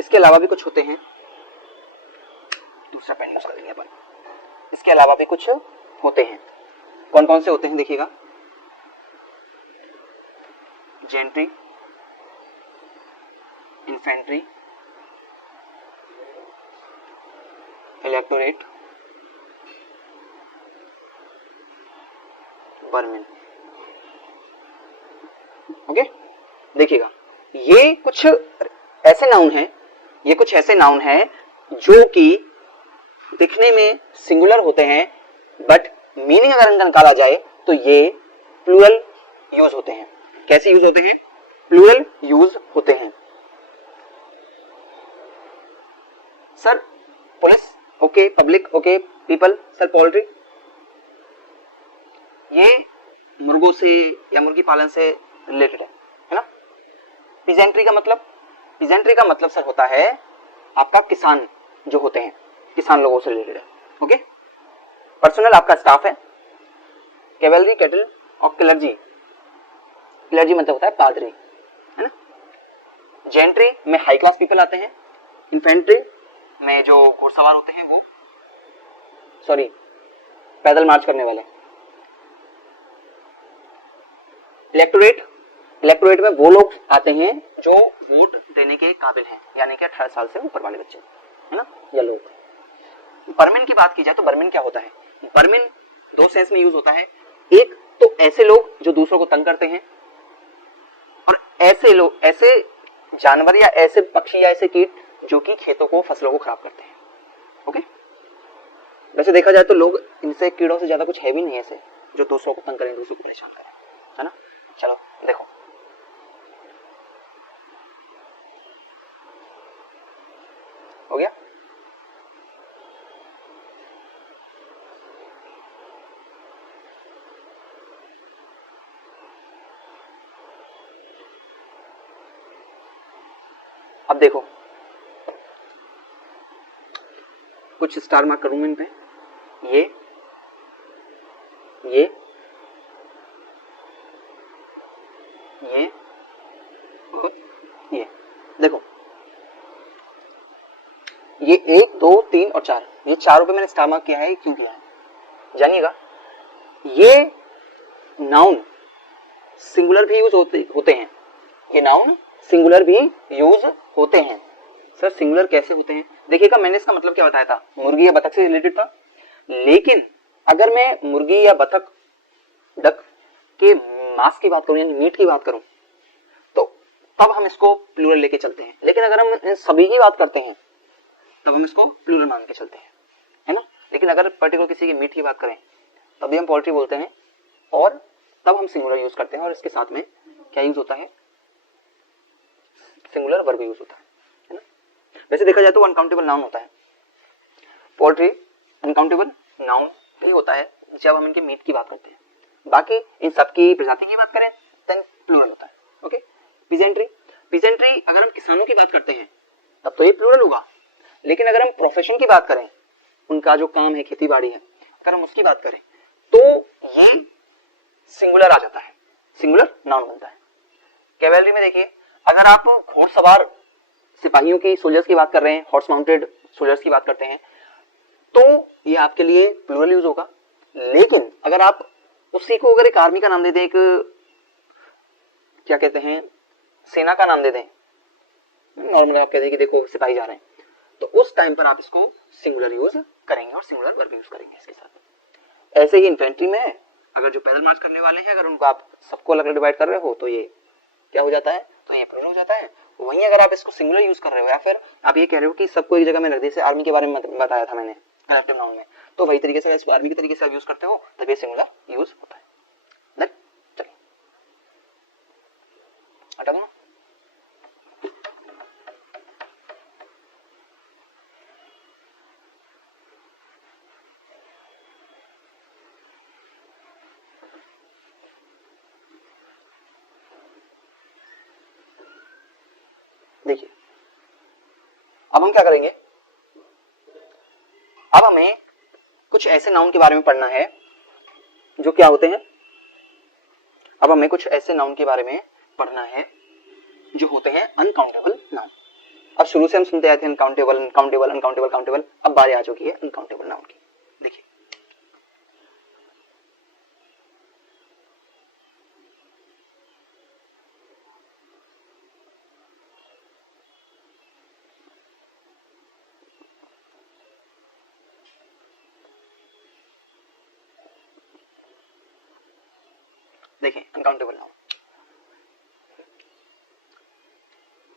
इसके अलावा भी कुछ होते हैं, दूसरा पेन यूज कर लेंगे अपन। इसके अलावा भी कुछ होते हैं, कौन कौन से होते हैं देखिएगा। जेंट्री, इन्फेंट्री, इलेक्टोरेट, बर्मिन। ओके देखिएगा, ये कुछ ऐसे नाउन हैं, ये कुछ ऐसे नाउन हैं जो कि दिखने में सिंगुलर होते हैं, बट मीनिंग अगर इनका निकाला जाए तो ये प्लूरल यूज होते हैं। कैसे यूज होते हैं, प्लूरल यूज होते हैं। Sir police okay, public okay, people, sir poultry, ये मुर्गों से या मुर्गी पालन से रिलेटेड है ना। पीजेंट्री का मतलब, पीजेंट्री का मतलब सर होता है आपका किसान जो होते हैं, किसान लोगों से रिलेटेड है। ओके, पर्सनल आपका स्टाफ है। कैवेलरी, कैटल और क्लर्जी, क्लर्जी मतलब होता है पादरी, है ना। जेंट्री में हाई क्लास पीपल आते हैं। इन्फेंट्री में जो घुड़सवार होते हैं वो, सॉरी पैदल मार्च करने वाले। इलेक्टोरेट, इलेक्टोरेट में वो लोग आते हैं जो वोट देने के काबिल हैं, यानी कि 18 साल से ऊपर वाले बच्चे, है ना, या लोग। बर्मिन की बात की जाए तो बर्मिन क्या होता है, बर्मिन दो सेंस में यूज होता है। एक तो ऐसे लोग जो दूसरों को तंग करते हैं, और ऐसे लोग, ऐसे जानवर या ऐसे पक्षी या ऐसे कीट जो कि खेतों को, फसलों को खराब करते हैं। ओके, वैसे देखा जाए तो लोग इनसे, कीड़ों से ज्यादा कुछ है भी नहीं ऐसे जो दूसरों को तंग करें, दूसरों को परेशान करें, है ना। चलो देखो, हो गया। अब देखो कुछ स्टार मार्क करूंगा इन पे, ये और ये। देखो ये 1 2 3 और 4, ये चारों पे मैंने स्टार मार्क किया है, क्यों किया है जानिएगा। ये नाउन सिंगुलर भी यूज होते हैं, ये नाउन सिंगुलर भी यूज होते हैं। सर सिंगुलर कैसे होते हैं? देखिएगा, मैंने इसका मतलब क्या बताया था, मुर्गी या बतख से रिलेटेड था, लेकिन अगर मैं मुर्गी या बतख डक के मांस की बात करूं यानी मीट की बात करूं तो तब हम इसको प्लूरल लेके चलते हैं, लेकिन अगर हम इन सभी की बात करते हैं तब हम इसको प्लूरल मान के चलते हैं, है ना। लेकिन अगर पर्टिकुलर किसी के मीट की बात करें तभी हम पोल्ट्री बोलते हैं, और तब हम सिंगुलर यूज करते हैं, और इसके साथ में क्या यूज होता है, सिंगुलर वर्ब यूज होता है ना। वैसे देखा जाए तो अनकाउंटेबल नाउन होता है, पोल्ट्री अनकाउंटेबल नाउन भी होता है जब हम इनके मीट की बात करते हैं। बाकी इन सब की प्रजाति की बात करें देन प्लूरल होता है। ओके, पीजेंट्री, पीजेंट्री अगर हम किसानों की बात करते हैं तब तो ये प्लूरल होगा, लेकिन अगर हम प्रोफेशन की बात करें, उनका जो काम है खेती बाड़ी है, अगर हम उसकी बात करें तो ये सिंगुलर आ जाता है, सिंगुलर नाउन बनता है। कैवेलरी में देखिए, अगर आप घोड़सवार सिपाहियों की, सोल्जर्स की बात कर रहे हैं, हॉर्स माउंटेड सोल्जर्स की बात करते हैं, तो ये आपके लिए प्लूरल यूज होगा। लेकिन अगर आप उसी को अगर एक आर्मी का नाम दे दें, एक क्या कहते हैं सेना का नाम दे दें, नॉर्मल आप कह दें कि देखो सिपाही जा रहे हैं, तो उस टाइम पर आप इसको सिंगुलर यूज करेंगे और सिंगुलर वर्ब यूज करेंगे इसके साथ। ऐसे ही इन्फेंट्री में अगर जो पैदल मार्च करने वाले हैं, अगर उनको आप सबको अलग अलग डिवाइड कर रहे हो तो ये क्या हो जाता है, तो ये प्लूरल हो जाता है। वहीं अगर आप इसको सिंगुलर यूज कर रहे हो या फिर आप ये कह रहे हो कि सबको एक जगह में रख दे, जैसे आर्मी के बारे में बताया था मैंने कलेक्टिव नाउन में, तो वही तरीके से इसको आर्मी के तरीके से यूज करते हो तब ये सिंगुलर यूज होता है। चलिए हटा दो। देखिए अब हम क्या करेंगे, अब हमें कुछ ऐसे नाउन के बारे में पढ़ना है जो क्या होते हैं, अब हमें कुछ ऐसे नाउन के बारे में पढ़ना है जो होते हैं अनकाउंटेबल नाउन। अब शुरू से हम सुनते आए थे अनकाउंटेबल अनकाउंटेबल अनकाउंटेबल काउंटेबल, अब बारी आ चुकी है अनकाउंटेबल नाउन की। देखिए देखें अनकाउंटेबल नाउन,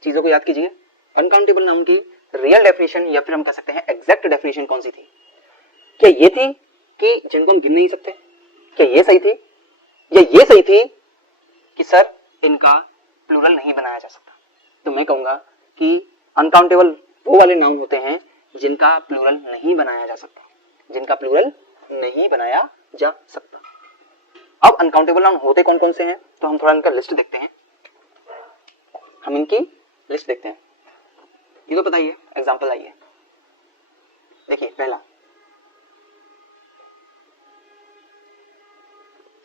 चीजों को याद कीजिए। अनकाउंटेबल नाउन की रियल डेफिनेशन या फिर हम कह सकते हैं एग्जैक्ट डेफिनेशन कौन सी थी? क्या ये थी कि जिनको हम गिन नहीं सकते? क्या ये सही थी? या ये सही थी कि सर इनका प्लूरल नहीं बनाया जा सकता? तो मैं कहूंगा कि अनकाउंटेबल वो वाले नाउन होते हैं जिनका प्लूरल नहीं बनाया जा सकता, जिनका प्लूरल नहीं बनाया जा सकता। अब अनकाउंटेबल नाउन होते कौन कौन से हैं, तो हम थोड़ा इनका लिस्ट देखते हैं, हम इनकी लिस्ट देखते हैं। ये तो बताइए एग्जांपल आइए। देखिए पहला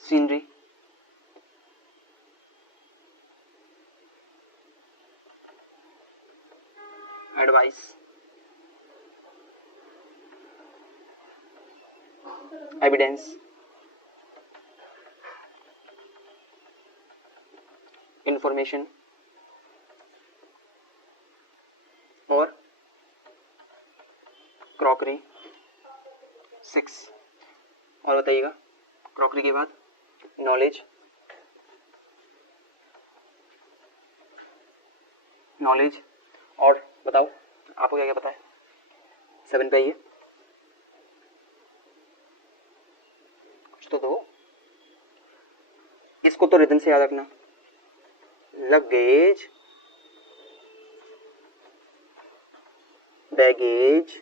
सीनरी, एडवाइस, एविडेंस, इंफॉर्मेशन और क्रॉकरी। 6 और बताइएगा, क्रॉकरी के बाद नॉलेज, नॉलेज और बताओ आपको क्या क्या पता है? 7 पे आइए, कुछ तो दो, इसको तो रिदम से याद रखना। लगेज, बैगेज,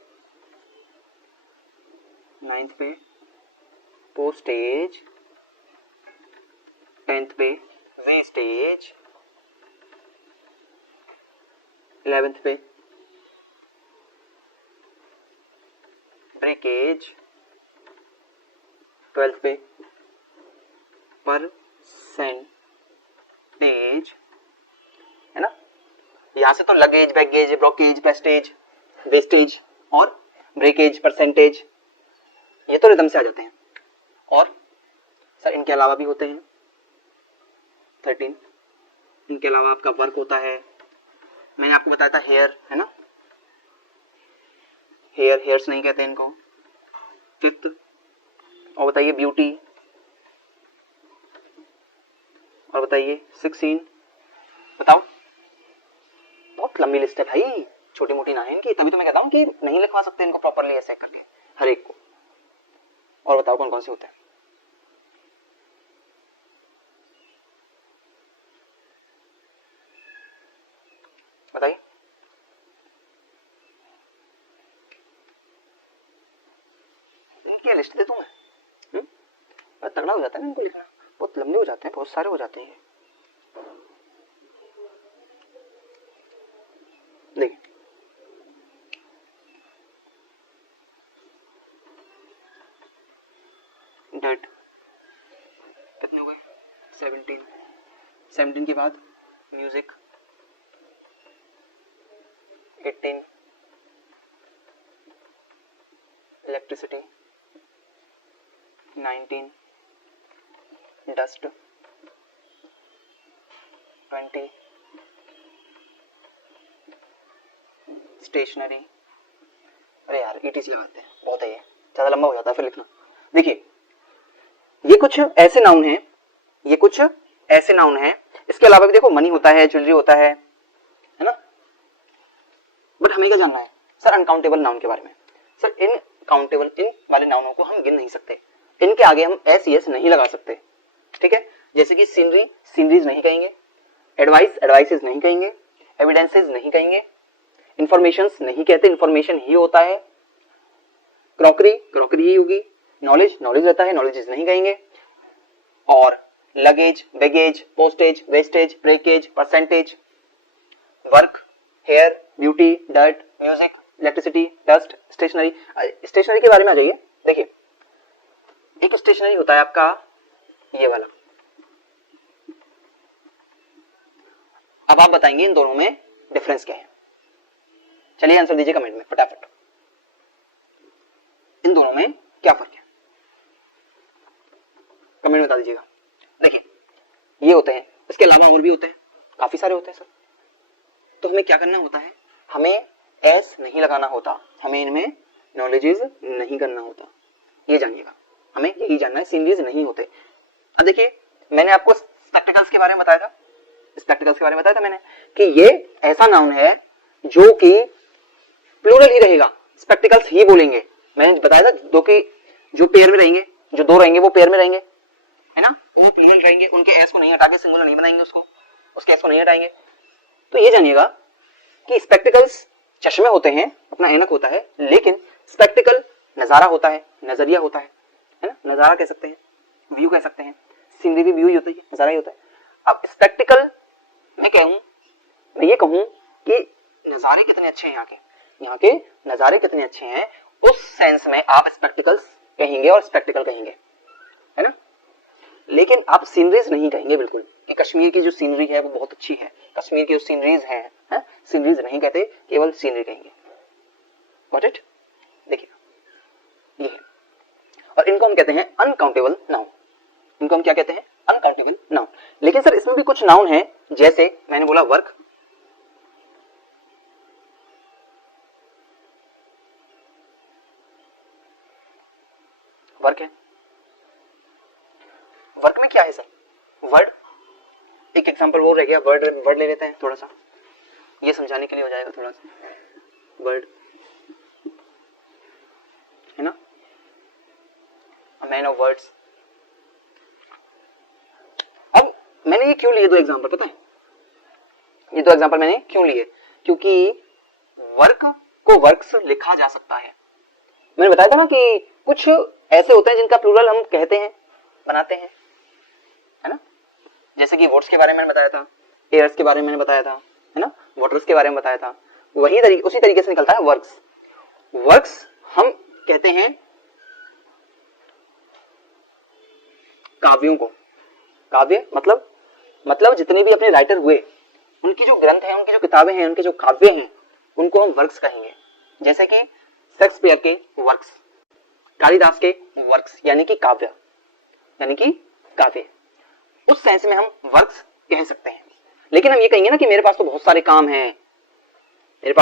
9th पे पोस्टेज, 10th पे वेस्टेज, 11th पे ब्रेकेज 12 पे परसेंटेज, है ना। यहां से तो luggage, baggage, brokerage, prestige, wastage और ब्रेकेज, परसेंटेज, ये तो रिदम से आ जाते हैं। और सर इनके अलावा भी होते हैं 13, इनके अलावा आपका वर्क होता है, मैंने आपको बताया था हेयर, है ना, हेयर, हेयर्स नहीं कहते इनको, 5th। और बताइए ब्यूटी, और बताइए 16। बताओ, बहुत लंबी लिस्ट है भाई, छोटी मोटी ना है इनकी, तभी तो मैं कहता हूं कि नहीं लिखवा सकते इनको प्रॉपरली ऐसे करके हर एक को। और बताओ कौन कौन से होते हैं। बताइए, इनकी लिस्ट दे दूं मैं? तगड़ा हो जाता है ना इनको लिखना, बहुत लंबे हो जाते हैं, बहुत सारे हो जाते हैं। देखिए डेट कितने हुए? 17। 17 के बाद म्यूजिक 18, इलेक्ट्रिसिटी 19, डस्ट 20, स्टेशनरी, अरे यार ETC लगाते हैं, बहुत है ये, ज्यादा लंबा हो जाता है फिर लिखना। देखिए ये कुछ ऐसे नाउन हैं, ये कुछ ऐसे नाउन हैं, इसके अलावा भी देखो मनी होता है, ज्वेलरी होता है ना। बट हमें क्या जानना है सर अनकाउंटेबल नाउन के बारे में। सर इन काउंटेबल, इन वाले नाउनों को हम गिन नहीं सकते, इनके आगे हम एस नहीं लगा सकते, ठीक है। जैसे कि सीनरी, सीनरीज नहीं कहेंगे, एडवाइस, एडवाइसेस नहीं कहेंगे, एविडेंसेस नहीं कहेंगे, इंफॉर्मेशंस नहीं कहते, इंफॉर्मेशन ही होता है, क्रॉकरी, क्रॉकरी ही होगी, नॉलेज, नॉलेज रहता है, नॉलेजेस नहीं कहेंगे, और luggage, baggage, postage, wastage, breakage, percentage, work, hair, beauty, dirt, music, electricity, dust, stationery. Stationery के बारे में आ जाइए। देखिए एक स्टेशनरी होता है आपका ये वाला, अब आप बताएंगे इन दोनों में डिफरेंस क्या है। चलिए आंसर दीजिए कमेंट में फटाफट, इन दोनों में क्या फर्क है, कमेंट में बता दीजिएगा। देखिए ये होते हैं, इसके अलावा और भी होते हैं, काफी सारे होते हैं सर। तो हमें क्या करना होता है, हमें एस नहीं लगाना होता, हमें इनमें नॉलेजेस नहीं करना होता, ये जानिएगा, हमें यही जानना है, सीनरीज नहीं होते। अब देखिए मैंने आपको स्पेक्टिकल्स के बारे में बताया था, स्पेक्टिकल्स के बारे में बताया था मैंने कि ये ऐसा नाउन है जो कि प्लूरल ही रहेगा, स्पेक्टिकल्स ही बोलेंगे। मैंने बताया था दो के जो पेयर में रहेंगे, जो दो रहेंगे वो पेयर में रहेंगे, है ना, वो प्लूरल रहेंगे, उनके एस को नहीं हटा के सिंगुलर नहीं बनाएंगे, उसको, उसके एस को नहीं हटाएंगे। तो ये जानिएगा कि स्पेक्टिकल्स चश्मे होते हैं, अपना ऐनक होता है, लेकिन स्पेक्टिकल नजारा होता है, नजरिया होता है ना, नजारा कह सकते हैं, व्यू कह सकते हैं, सीनरी भी व्यू ही होता है, नजारा ही होता है। अब स्पेक्टिकल मैं ये कहूं कि नजारे कितने अच्छे हैं यहाँ के नजारे कितने अच्छे हैं, उस सेंस में आप स्पेक्टिकल्स कहेंगे और स्पेक्टिकल कहेंगे, है ना। लेकिन आप सीनरीज नहीं कहेंगे बिल्कुल कि कश्मीर की जो सीनरी है वो बहुत अच्छी है, कश्मीर की जो सीनरीज है, सीनरीज नहीं कहते, केवल सीनरी कहेंगे। Got it? देखिए ये है, और इनको हम कहते हैं अनकाउंटेबल नाउन। इनको हम क्या कहते हैं? Uncountable noun. लेकिन सर इसमें भी कुछ नाउन है, जैसे मैंने बोला वर्क, वर्क है, वर्क में क्या है सर? वर्ड, एक एग्जांपल वो रह गया, वर्ड ले लेते हैं थोड़ा सा, ये समझाने के लिए हो जाएगा थोड़ा सा। वर्ड है ना, अ मैन ऑफ वर्ड्स। अब मैंने ये क्यों लिए दो एग्जांपल पता है? ये दो एग्जांपल मैंने क्यों लिए? क्योंकि वर्क को वर्क्स लिखा जा सकता है। मैंने बताया था ना कि कुछ ऐसे होते हैं जिनका प्लूरल हम कहते हैं, बनाते हैं, है ना। जैसे कि वोट्स के बारे में मैंने बताया था, एयर्स के बारे में मैंने बताया था, है ना, वाटर्स के बारे में बताया था। वही उसी तरीके से निकलता है वर्क्स। वर्क्स हम कहते हैं काव्यों को। काव्य मतलब जितने भी अपने राइटर हुए, उनकी जो ग्रंथ है, उनकी जो किताबें हैं, उनके जो काव्य हैं, उनको हम वर्क्स कहेंगे। जैसे कि शेक्सपियर के वर्क्स, कालिदास के वर्क्स यानी कि काव्य, उस सेंस में हम वर्क्स कह सकते हैं। लेकिन हम ये कहेंगे ना कि मेरे पास तो बहुत सारे काम हैं, आई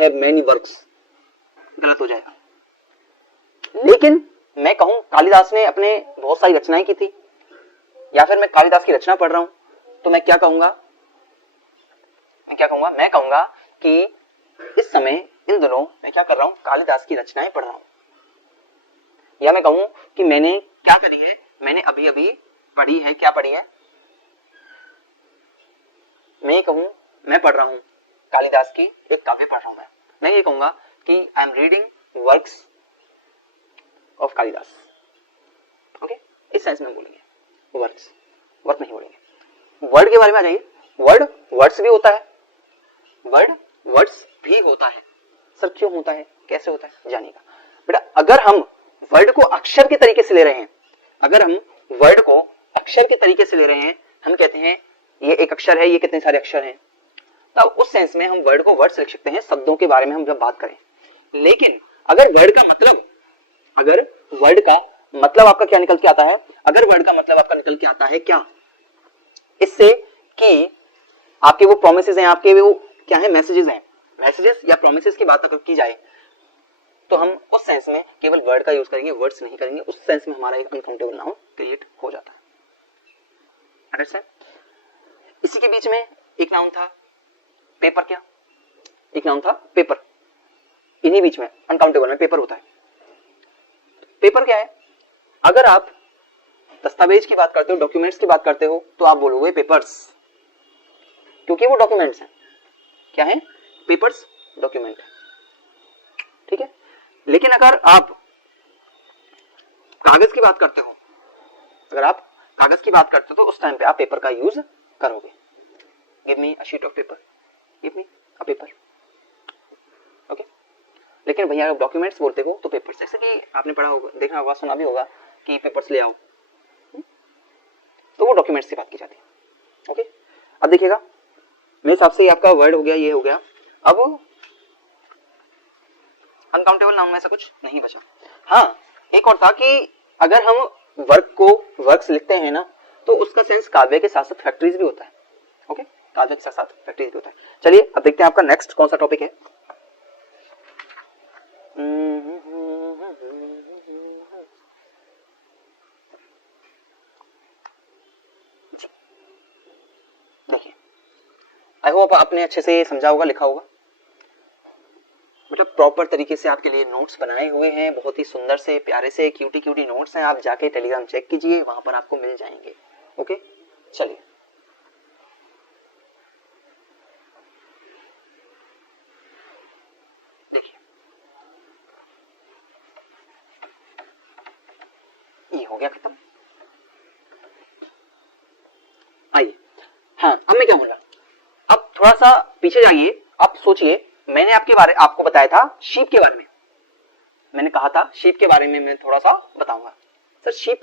हैव मेनी वर्क्स, गलत हो जाएगा। लेकिन मैं कहूं कालिदास ने अपने बहुत सारी रचनाएं की थी, या फिर मैं कालिदास की रचना पढ़ रहा हूं, तो मैं क्या कहूंगा, मैं कहूंगा कि इस समय इन दिनों मैं क्या कर रहा हूं, कालिदास की रचनाएं पढ़ रहा हूं। या मैं कहूं कि मैंने क्या करी है, मैंने अभी अभी पढ़ी है, क्या पढ़ी है, मैं कहूं मैं पढ़ रहा हूं कालिदास की एक काव्य पढ़ रहा हूं। मैं ये कहूंगा कि I am reading works of Kalidas. Okay, इस सेंस में बोलेंगे वर्क्स, वर्क नहीं बोलेंगे। वर्ड के बारे में आ जाइए। वर्ड्स भी होता है, वर्ड्स भी होता है। सर क्यों होता है, कैसे होता है, जानिएगा बेटा। अगर हम वर्ड को अक्षर के तरीके से ले रहे हैं, हम कहते हैं ये एक अक्षर है, ये कितने सारे अक्षर हैं, तब उस सेंस में हम वर्ड को वर्ड्स लिख सकते हैं, शब्दों के बारे में हम जब बात करें। लेकिन अगर वर्ड का मतलब आपका क्या निकल के आता है, क्या इससे कि आपके वो प्रोमिसेस हैं, आपके वो क्या है, मैसेजेस या प्रोमिसेस की बात अगर की जाए, तो हम उस सेंस में केवल वर्ड का यूज करेंगे, वर्ड्स नहीं करेंगे। उस सेंस में हमारा एक अनकाउंटेबल नाउन क्रिएट हो जाता है। अंडरस्टैंड? इसी के बीच में एक नाउन था पेपर। क्या एक नाउन था पेपर, इन्हीं बीच में अनकाउंटेबल में पेपर होता है। पेपर क्या है, अगर आप दस्तावेज की बात करते हो, डॉक्यूमेंट्स की बात करते हो, तो आप बोलोगे पेपर्स, क्योंकि वो डॉक्यूमेंट्स हैं। क्या है, पेपर्स, डॉक्यूमेंट, ठीक है। लेकिन अगर आप कागज की बात करते हो, तो उस टाइम पे आप पेपर का यूज करोगे। Give me a sheet of paper, give me a paper, okay. लेकिन भैया आप डॉक्यूमेंट्स बोलते हो तो पेपर्स, जैसे कि आपने पढ़ा होगा, देखा होगा, सुना भी होगा कि पेपर्स ले आओ, तो वो डॉक्यूमेंट्स की बात की जाती है, ओके। अब देखिएगा, मेरे हिसाब से आपका वर्ड हो गया, ये हो गया। अब अनकाउंटेबल नाउन में से कुछ नहीं बचा। हाँ, एक और था कि अगर हम वर्क को वर्क्स लिखते हैं ना, तो उसका सेंस काव्य के साथ साथ फैक्ट्रीज भी होता है, ओके। काव्य के साथ साथ फैक्ट्रीज भी होता है। चलिए अब देखते हैं आपका नेक्स्ट कौन सा टॉपिक है। देखिए, आई होप आपने अच्छे से समझा होगा, लिखा होगा, मतलब प्रॉपर तरीके से आपके लिए नोट्स बनाए हुए हैं, बहुत ही सुंदर से, प्यारे से, क्यूटी नोट्स हैं। आप जाके टेलीग्राम चेक कीजिए, वहां पर आपको मिल जाएंगे, ओके। चलिए देखिए, ये हो गया खत्म। आइए, हाँ, अब मैं क्या बोल रहा हूं, अब थोड़ा सा पीछे जाइए। आप सोचिए, मैंने आपको बताया था शीप के बारे में, मैंने कहा था शीप के बारे में मैं थोड़ा सा बताऊंगा। सर शीप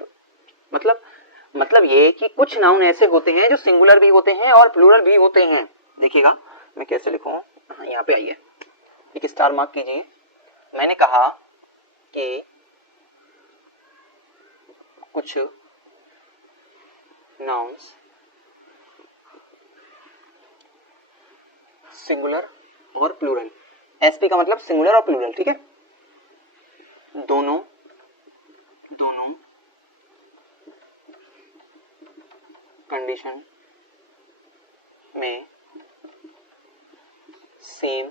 मतलब ये कि कुछ नाउन ऐसे होते हैं जो सिंगुलर भी होते हैं और प्लूरल भी होते हैं। देखिएगा मैं कैसे लिखूं, हाँ, यहाँ पे आइए, एक स्टार मार्क कीजिए। मैंने कहा कि कुछ नाउन्स सिंगुलर और प्लूरल, एसपी का मतलब सिंगुलर और प्लूरल, ठीक है, दोनों कंडीशन में सेम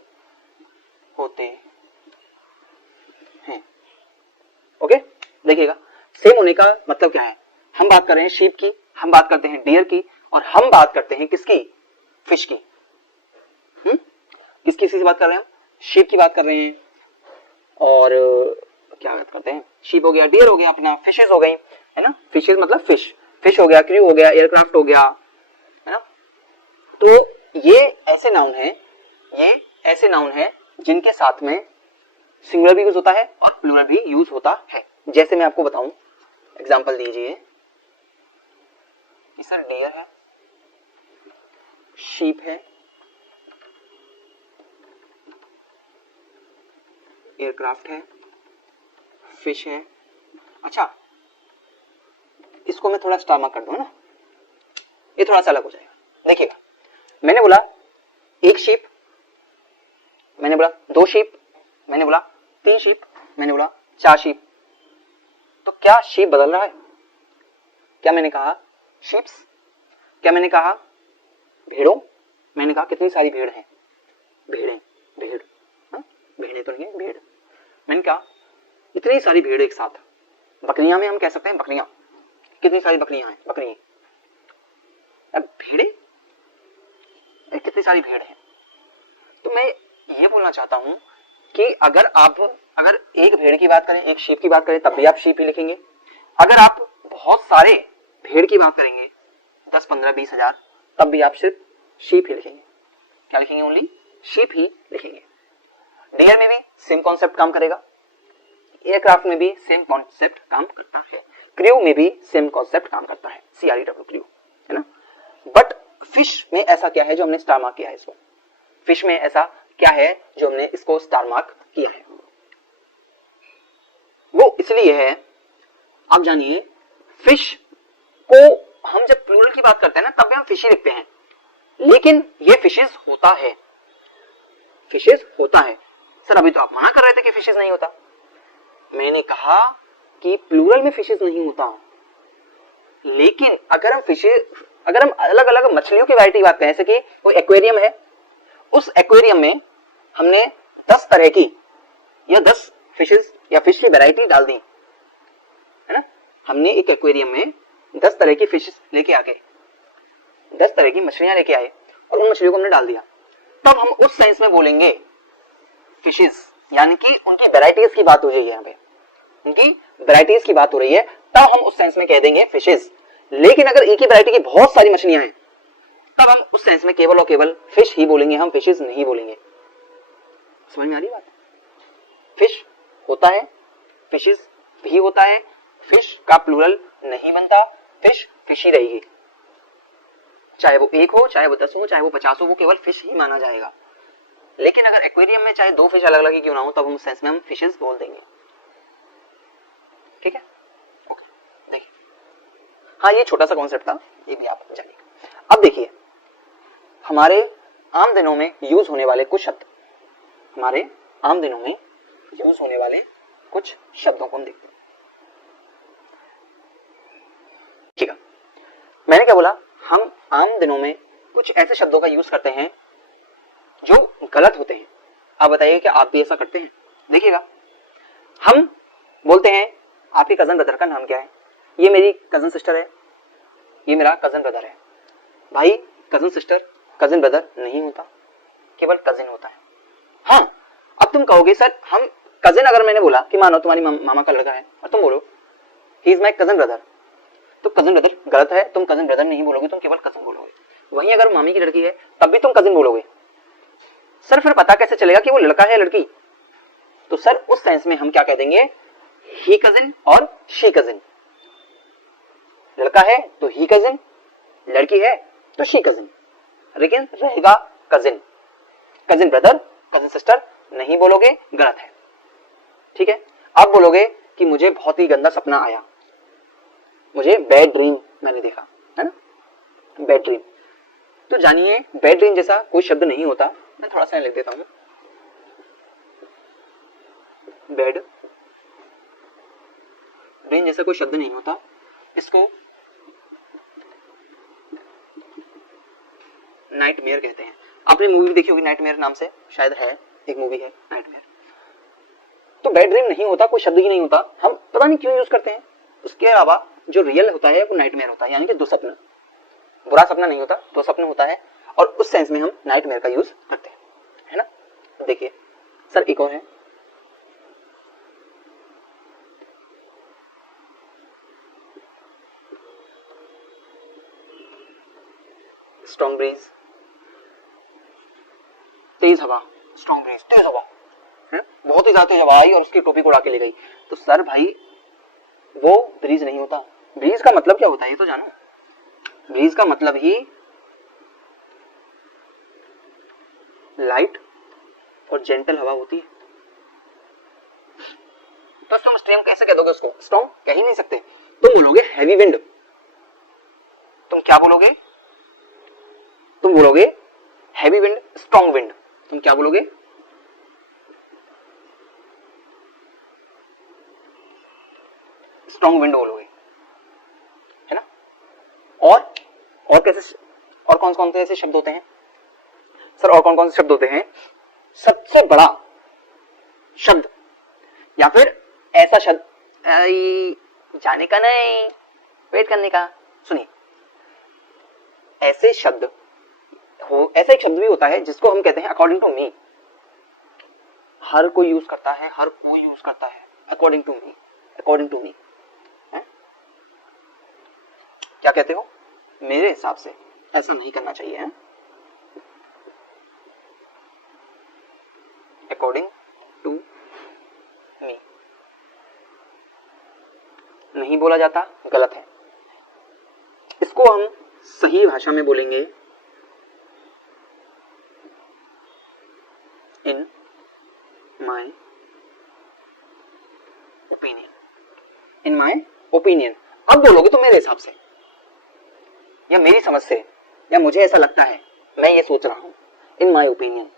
होते हैं, ओके। देखिएगा, सेम होने का मतलब क्या है, हम बात कर रहे हैं शीप की, हम बात करते हैं डियर की, और हम बात करते हैं किसकी, फिश की। किसकी बात कर रहे हैं हम, शीप की बात कर रहे हैं, और क्या बात करते हैं, शीप हो गया, डियर हो गया, अपना फिशेस हो गई, है ना। फिशेस मतलब फिश हो गया, क्रू हो गया, एयरक्राफ्ट हो गया, है ना। तो ये ऐसे नाउन है जिनके साथ में सिंगुलर भी यूज होता है और प्लूरल भी यूज होता है। जैसे मैं आपको बताऊं, एग्जांपल दीजिए कि सर डियर है, शीप है, एयरक्राफ्ट है, फिश है। अच्छा, इसको मैं थोड़ा स्टार मार्क कर दूं ना, ये थोड़ा सा अलग हो जाएगा। देखिएगा, मैंने बोला एक शीप, मैंने बोला दो शीप, मैंने बोला तीन शीप, मैंने बोला चार शीप। तो क्या शीप बदल रहा है? क्या मैंने कहा शीप्स? क्या मैंने कहा भेड़ों? मैंने कहा कितनी सारी भेड़ हैं? भेड़ें, भेड़, भेड़ें तो नहीं है, भेड़। मैंने कहा इतनी सारी भेड़ एक साथ। बकरियां में हम कह सकते हैं बकरियां, कितनी सारी बकरियां हैं? बकरियां। अब भेड़े, कितनी सारी भेड़ हैं। तो मैं ये बोलना चाहता हूं कि अगर एक भेड़ की बात करें, एक शीप की बात करें, तब भी आप शीप ही लिखेंगे। अगर आप बहुत सारे भेड़ की बात करेंगे, 10, 15, 20 हजार, तब भी आप सिर्फ शीप ही लिखेंगे। क्या लिखेंगे? ओनली शीप ही लिखेंगे। डियर में भी सेम कॉन्सेप्ट काम करेगा, एयरक्राफ्ट में भी सेम कॉन्सेप्ट काम करता है, क्रू में भी सेम कॉन्सेप्ट काम करता है, CREW क्रू, है ना। बट फिश में ऐसा क्या है जो हमने स्टार मार्क किया है इसको? फिश में ऐसा क्या है जो हमने इसको स्टार मार्क किया है? वो इसलिए है, आप जानिए, फिश को हम जब प्लूरल की बात करते हैं ना, तब भी हम फिश ही लिखते हैं, लेकिन ये फिशेस होता है, फिशेस होता है। सर अभी तो आप मना कर रहे थे कि फिशेस नहीं होता। मैंने कहा कि प्लूरल में फिशेस नहीं होता, लेकिन अगर हम अलग अलग मछलियों की वैरायटी की बात करें, जैसे कि कोई एक्वेरियम है, उस एक्वेरियम में हमने 10 तरह की या 10 फिशेस या फिश की वैरायटी डाल दी, है ना। हमने एक एक्वेरियम में 10 तरह की फिशेस लेके आ गए, 10 तरह की मछलियां लेके आए और उन मछलियों को हमने डाल दिया, तब हम उस सेंस में बोलेंगे फिशेस, यानी कि उनकी वैरायटीज की बात हो रही है, यहाँ पे उनकी वैरायटीज की बात हो रही है, तब हम उस सेंस में कह देंगे फिशेस। लेकिन अगर एक ही वैरायटी की बहुत सारी मछलियां हैं, तब हम उस सेंस में केवल और केवल फिश ही बोलेंगे, हम फिशेस नहीं बोलेंगे। समझ में आ रही बात? फिश होता है, फिशेस भी होता है, फिश का प्लूरल नहीं बनता, फिश फिश ही रहेगी, चाहे वो एक हो, चाहे वो 10 हो, चाहे वो 50 हो, वो केवल फिश ही माना जाएगा। लेकिन अगर एक्वेरियम में चाहे 2 फिश अलग अलग ही क्यों ना हो, तब हम उस सेंस में हम फिशेस बोल देंगे। ठीक है, ओके। देखिए, हाँ, ये छोटा सा कॉन्सेप्ट था, ये भी आप जानिए। अब देखिए, हमारे आम दिनों में यूज होने वाले कुछ शब्द, हमारे आम दिनों में यूज होने वाले कुछ शब्दों को हम देखते हैं। ठीक है, मैंने क्या बोला, हम आम दिनों में कुछ ऐसे शब्दों का यूज करते हैं जो गलत होते हैं। आप बताइए कि आप भी ऐसा करते हैं? देखिएगा, हम बोलते हैं आपके कजन ब्रदर का नाम क्या है? ये मेरी कजन सिस्टर है, ये मेरा कजन ब्रदर है। भाई, कजन सिस्टर कजन ब्रदर नहीं होता, केवल कजिन होता है। हाँ, अब तुम कहोगे सर, हम कजिन, अगर मैंने बोला कि मानो तुम्हारी मामा का लड़का है और तुम बोलो he is my cousin brother, तो कजन ब्रदर गलत है, तुम कजन ब्रदर नहीं बोलोगे, तुम केवल कजन बोलोगे। वहीं अगर मामी की लड़की है, तब भी तुम कजिन बोलोगे। सर फिर पता कैसे चलेगा कि वो लड़का है लड़की? तो सर उस सेंस में हम क्या कह देंगे, ही कजिन और शी कजिन। लड़का है तो ही कजिन, लड़की है तो शी कजिन, लेकिन रहेगा cousin. Cousin brother, cousin sister नहीं बोलोगे, गलत है। ठीक है, आप बोलोगे कि मुझे बहुत ही गंदा सपना आया, मुझे बैड ड्रीम मैंने देखा, है ना, बैड ड्रीम। तो जानिए, बैड ड्रीम जैसा कोई शब्द नहीं होता। मैं थोड़ा सा लिख देता हूं, बैड ड्रीम जैसा कोई शब्द नहीं होता, इसको नाइटमेयर कहते हैं। आपने मूवी देखी होगी नाइटमेयर नाम से, शायद है, एक मूवी है नाइटमेयर। तो बैड ड्रीम नहीं होता, कोई शब्द ही नहीं होता, हम पता नहीं क्यों यूज करते हैं। उसके अलावा जो रियल होता है वो नाइटमेयर होता है, यानी कि दुस्वप्न। बुरा सपना नहीं होता, दुस्वप्न होता है, और उस सेंस में हम नाइटमेयर का यूज करते हैं, है ना। देखिए सर, एक और है, स्ट्रॉन्ग ब्रीज, तेज हवा, स्ट्रॉन्ग ब्रीज, तेज हवा, बहुत ही ज्यादा तेज हवा आई और उसकी टोपी को उड़ा के ले गई। तो सर भाई वो ब्रीज नहीं होता। ब्रीज का मतलब क्या होता है ये तो जानो। ब्रीज का मतलब ही लाइट और जेंटल हवा होती है। तो तुम स्ट्रीम कैसे कह दोगे उसको? स्ट्रॉन्ग कह ही नहीं सकते। तुम बोलोगे हैवी विंड। तुम क्या बोलोगे? तुम बोलोगे हैवी विंड, स्ट्रॉन्ग विंड। तुम क्या बोलोगे? स्ट्रॉन्ग विंड बोलोगे, है ना? और कैसे, और कौन कौन से ऐसे शब्द होते हैं सर? और कौन कौन से शब्द होते हैं? सबसे बड़ा शब्द या फिर ऐसा शब्द, जाने का नहीं, वेट करने का। सुनिए, ऐसे शब्द हो, ऐसा एक शब्द भी होता है जिसको हम कहते हैं अकॉर्डिंग टू मी। हर कोई यूज करता है, हर कोई यूज करता है according to me, according to me. क्या कहते हो? मेरे हिसाब से ऐसा नहीं करना चाहिए है? अकॉर्डिंग टू मी नहीं बोला जाता, गलत है। इसको हम सही भाषा में बोलेंगे इन my opinion, in my opinion. अब बोलोगे तो मेरे हिसाब से या मेरी समझ से या मुझे ऐसा लगता है, मैं ये सोच रहा हूं, in my opinion.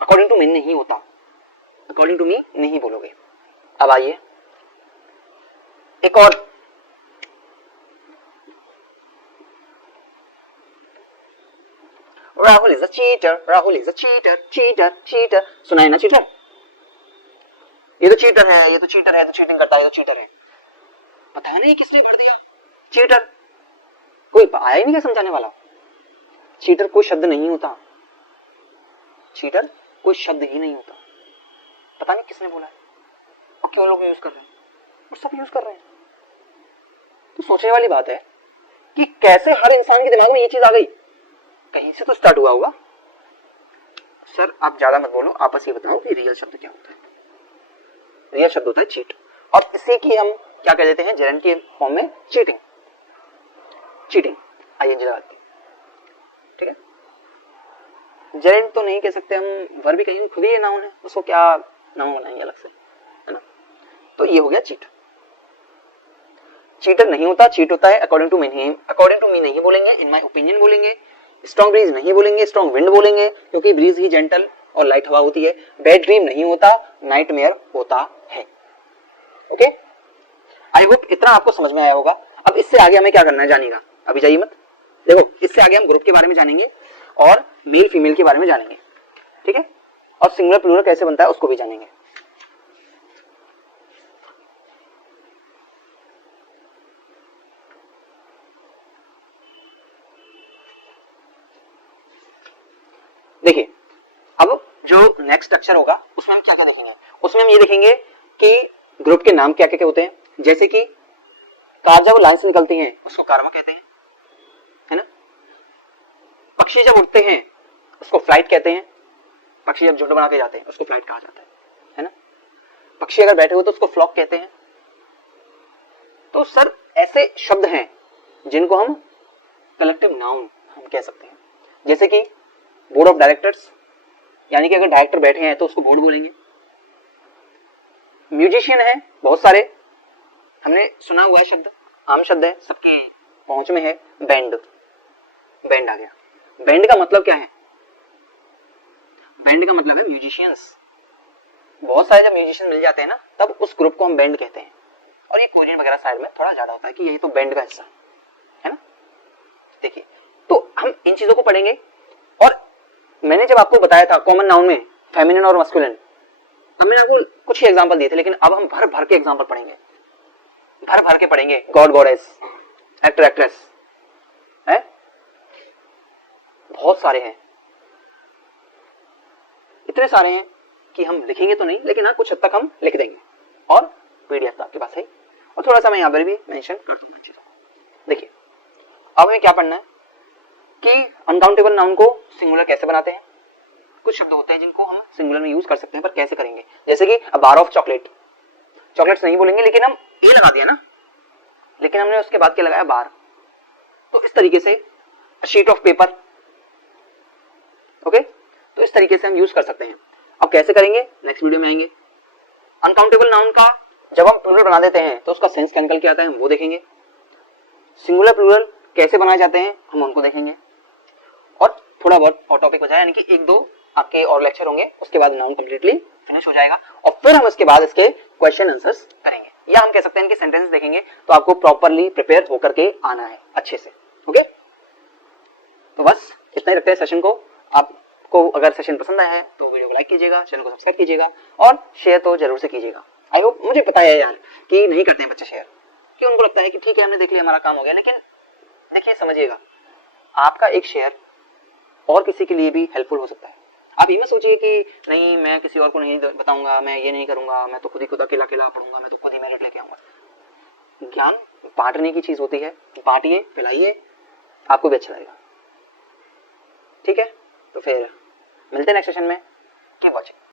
According to me नहीं होता, अकॉर्डिंग टू मी नहीं बोलोगे। अब आइए एक और, Rahul is a cheater, Rahul is a cheater, cheater cheater. सुना है ना चीटर? ये तो चीटर है, ये तो चीटर है, तो चीटिंग करता है, ये तो चीटर है। पता नहीं किसने भर दिया चीटर। कोई आया ही नहीं क्या समझाने वाला? चीटर कोई शब्द नहीं होता, चीटर कोई शब्द ही नहीं होता। पता नहीं किसने बोला है और क्यों लोग यूज कर रहे हैं, और सब यूज कर रहे हैं। तो सोचने वाली बात है कि कैसे हर इंसान के दिमाग में ये चीज आ गई। कहीं से तो स्टार्ट हुआ होगा। सर आप ज्यादा मत बोलो, आप बस ये बताओ कि रियल शब्द क्या होता है। रियल शब्द होता है चीट, और इसी की हम क्या कह देते हैं जेरेंट के फॉर्म में? चीटिंग, चीटिंग आईएनजी लगा के, ठीक है। जेरेंट तो नहीं कह सकते हम, वर्ब भी कहीं खुद ही नाउन है, उसको क्या नाउन बनाएंगे अलग से, है ना? तो ये हो गया चीट। चीटर नहीं होता, चीट होता है according to me. According to me नहीं बोलेंगे, इन माय ओपिनियन बोलेंगे। स्ट्रॉन्ग ब्रीज नहीं बोलेंगे, स्ट्रॉन्ग विंड बोलेंगे, क्योंकि ब्रीज ही जेंटल और लाइट हवा होती है। बैड ड्रीम नहीं होता, नाइटमेयर होता है। ओके, आई होप इतना आपको समझ में आया होगा। अब इससे आगे हमें क्या करना है जानिएगा, अभी जाइए मत। देखो, इससे आगे हम ग्रुप के बारे में जानेंगे और मेल फीमेल के बारे में जानेंगे, ठीक है, और सिंगुलर प्लूरल कैसे बनता है उसको भी जानेंगे। देखिए, अब जो नेक्स्ट अक्षर होगा उसमें हम क्या क्या देखेंगे? उसमें हम ये देखेंगे कि ग्रुप के नाम क्या क्या होते हैं। जैसे कि कार जब लाइन से निकलती है उसको कारवा कहते हैं, है ना। पक्षी जब उड़ते हैं उसको फ्लाइट कहते हैं। पक्षी जब झुंड बना के जाते हैं उसको फ्लाइट कहा जाता है ना। पक्षी अगर बैठे हो तो उसको फ्लॉक कहते हैं। तो सर ऐसे शब्द हैं जिनको हम कलेक्टिव नाउन हम कह सकते हैं। जैसे कि बोर्ड ऑफ डायरेक्टर्स, यानी कि अगर डायरेक्टर बैठे हैं तो उसको बोर्ड बोलेंगे। म्यूजिशियन है बहुत सारे, हमने सुना हुआ है शब्द, आम शब्द है, सबके पहुंच में है। बैंड, बैंड आ गया। बैंड का मतलब क्या है? बैंड का मतलब है म्यूजिशियंस। बहुत सारे जब म्यूजिशियन मिल जाते हैं ना तब उस ग्रुप को हम बैंड कहते हैं। और ये कोरियन वगैरह साइड में थोड़ा ज्यादा होता है कि ये तो बैंड का हिस्सा है ना। देखिए, तो हम इन चीजों को पढ़ेंगे। और मैंने जब आपको बताया था कॉमन नाउन में फेमिनिन और मस्कुलिन, अब मैंने आपको कुछ ही एग्जांपल दिए थे, लेकिन अब हम भर भर के एग्जांपल पढ़ेंगे, भर भर के पढ़ेंगे। गॉड, गॉडेस, एक्टर, एक्ट्रेस, है, बहुत सारे हैं, इतने सारे हैं कि हम लिखेंगे तो नहीं, लेकिन हाँ कुछ हद तक हम लिख देंगे। और पीडीएफ तो आपके पास है, और थोड़ा सा मैं यहाँ पर भी मेंशन कर दूंगा चीजों को। देखिए, अब हमें क्या पढ़ना है कि अनकाउंटेबल नाउन को सिंगुलर कैसे बनाते हैं, कुछ शब्द होते हैं जिनको हम सिंगुलर में यूज कर सकते हैं, पर कैसे करेंगे? जैसे कि अ बार ऑफ चॉकलेट, चॉकलेट्स नहीं बोलेंगे लेकिन हम ए लगा दिया ना, लेकिन हमने उसके बाद क्या लगाया? बार। तो इस तरीके से शीट ऑफ पेपर, ओके, तो इस तरीके से हम यूज कर सकते हैं। अब कैसे करेंगे नेक्स्ट वीडियो में आएंगे। अनकाउंटेबल नाउन का जब हम प्लूरल बना देते हैं तो उसका सेंस क्या निकल के आता है वो देखेंगे। सिंगुलर प्लूरल कैसे बनाए जाते हैं हम उनको देखेंगे, और थोड़ा बहुत और टॉपिक बचा है, यानी कि 1-2 आपके और लेक्चर होंगे, उसके बाद नाउन कंप्लीटली फिनिश हो जाएगा, और फिर हम इसके बाद इसके क्वेश्चन आंसर्स करेंगे, या हम कह सकते हैं इनके सेंटेंसेस देखेंगे। तो आपको प्रॉपरली प्रिपेयर होकर के आना है अच्छे से, ओके। तो बस इतना ही रखते हैं सेशन को। आपको अगर सेशन पसंद आया है तो वीडियो को लाइक कीजिएगा, चैनल को सब्सक्राइब कीजिएगा, और शेयर तो जरूर से कीजिएगा। आई होप, मुझे पता है यार कि नहीं करते हैं बच्चे शेयर, कि उनको लगता है कि ठीक है हमने देख लिया हमारा काम हो गया, लेकिन देखिए समझिएगा, आपका एक शेयर और किसी के लिए भी हेल्पफुल हो सकता है। आप ये मत सोचिए कि नहीं मैं किसी और को नहीं बताऊंगा, मैं ये नहीं करूंगा, मैं तो खुद ही खुद अकेला अकेला पढ़ूंगा, मैं तो खुद ही मेरिट लेके आऊंगा। ज्ञान बांटने की चीज होती है, बांटिए, फैलाइए, आपको भी अच्छा लगेगा। ठीक है, तो फिर मिलते हैं नेक्स्ट सेशन में। Keep watching.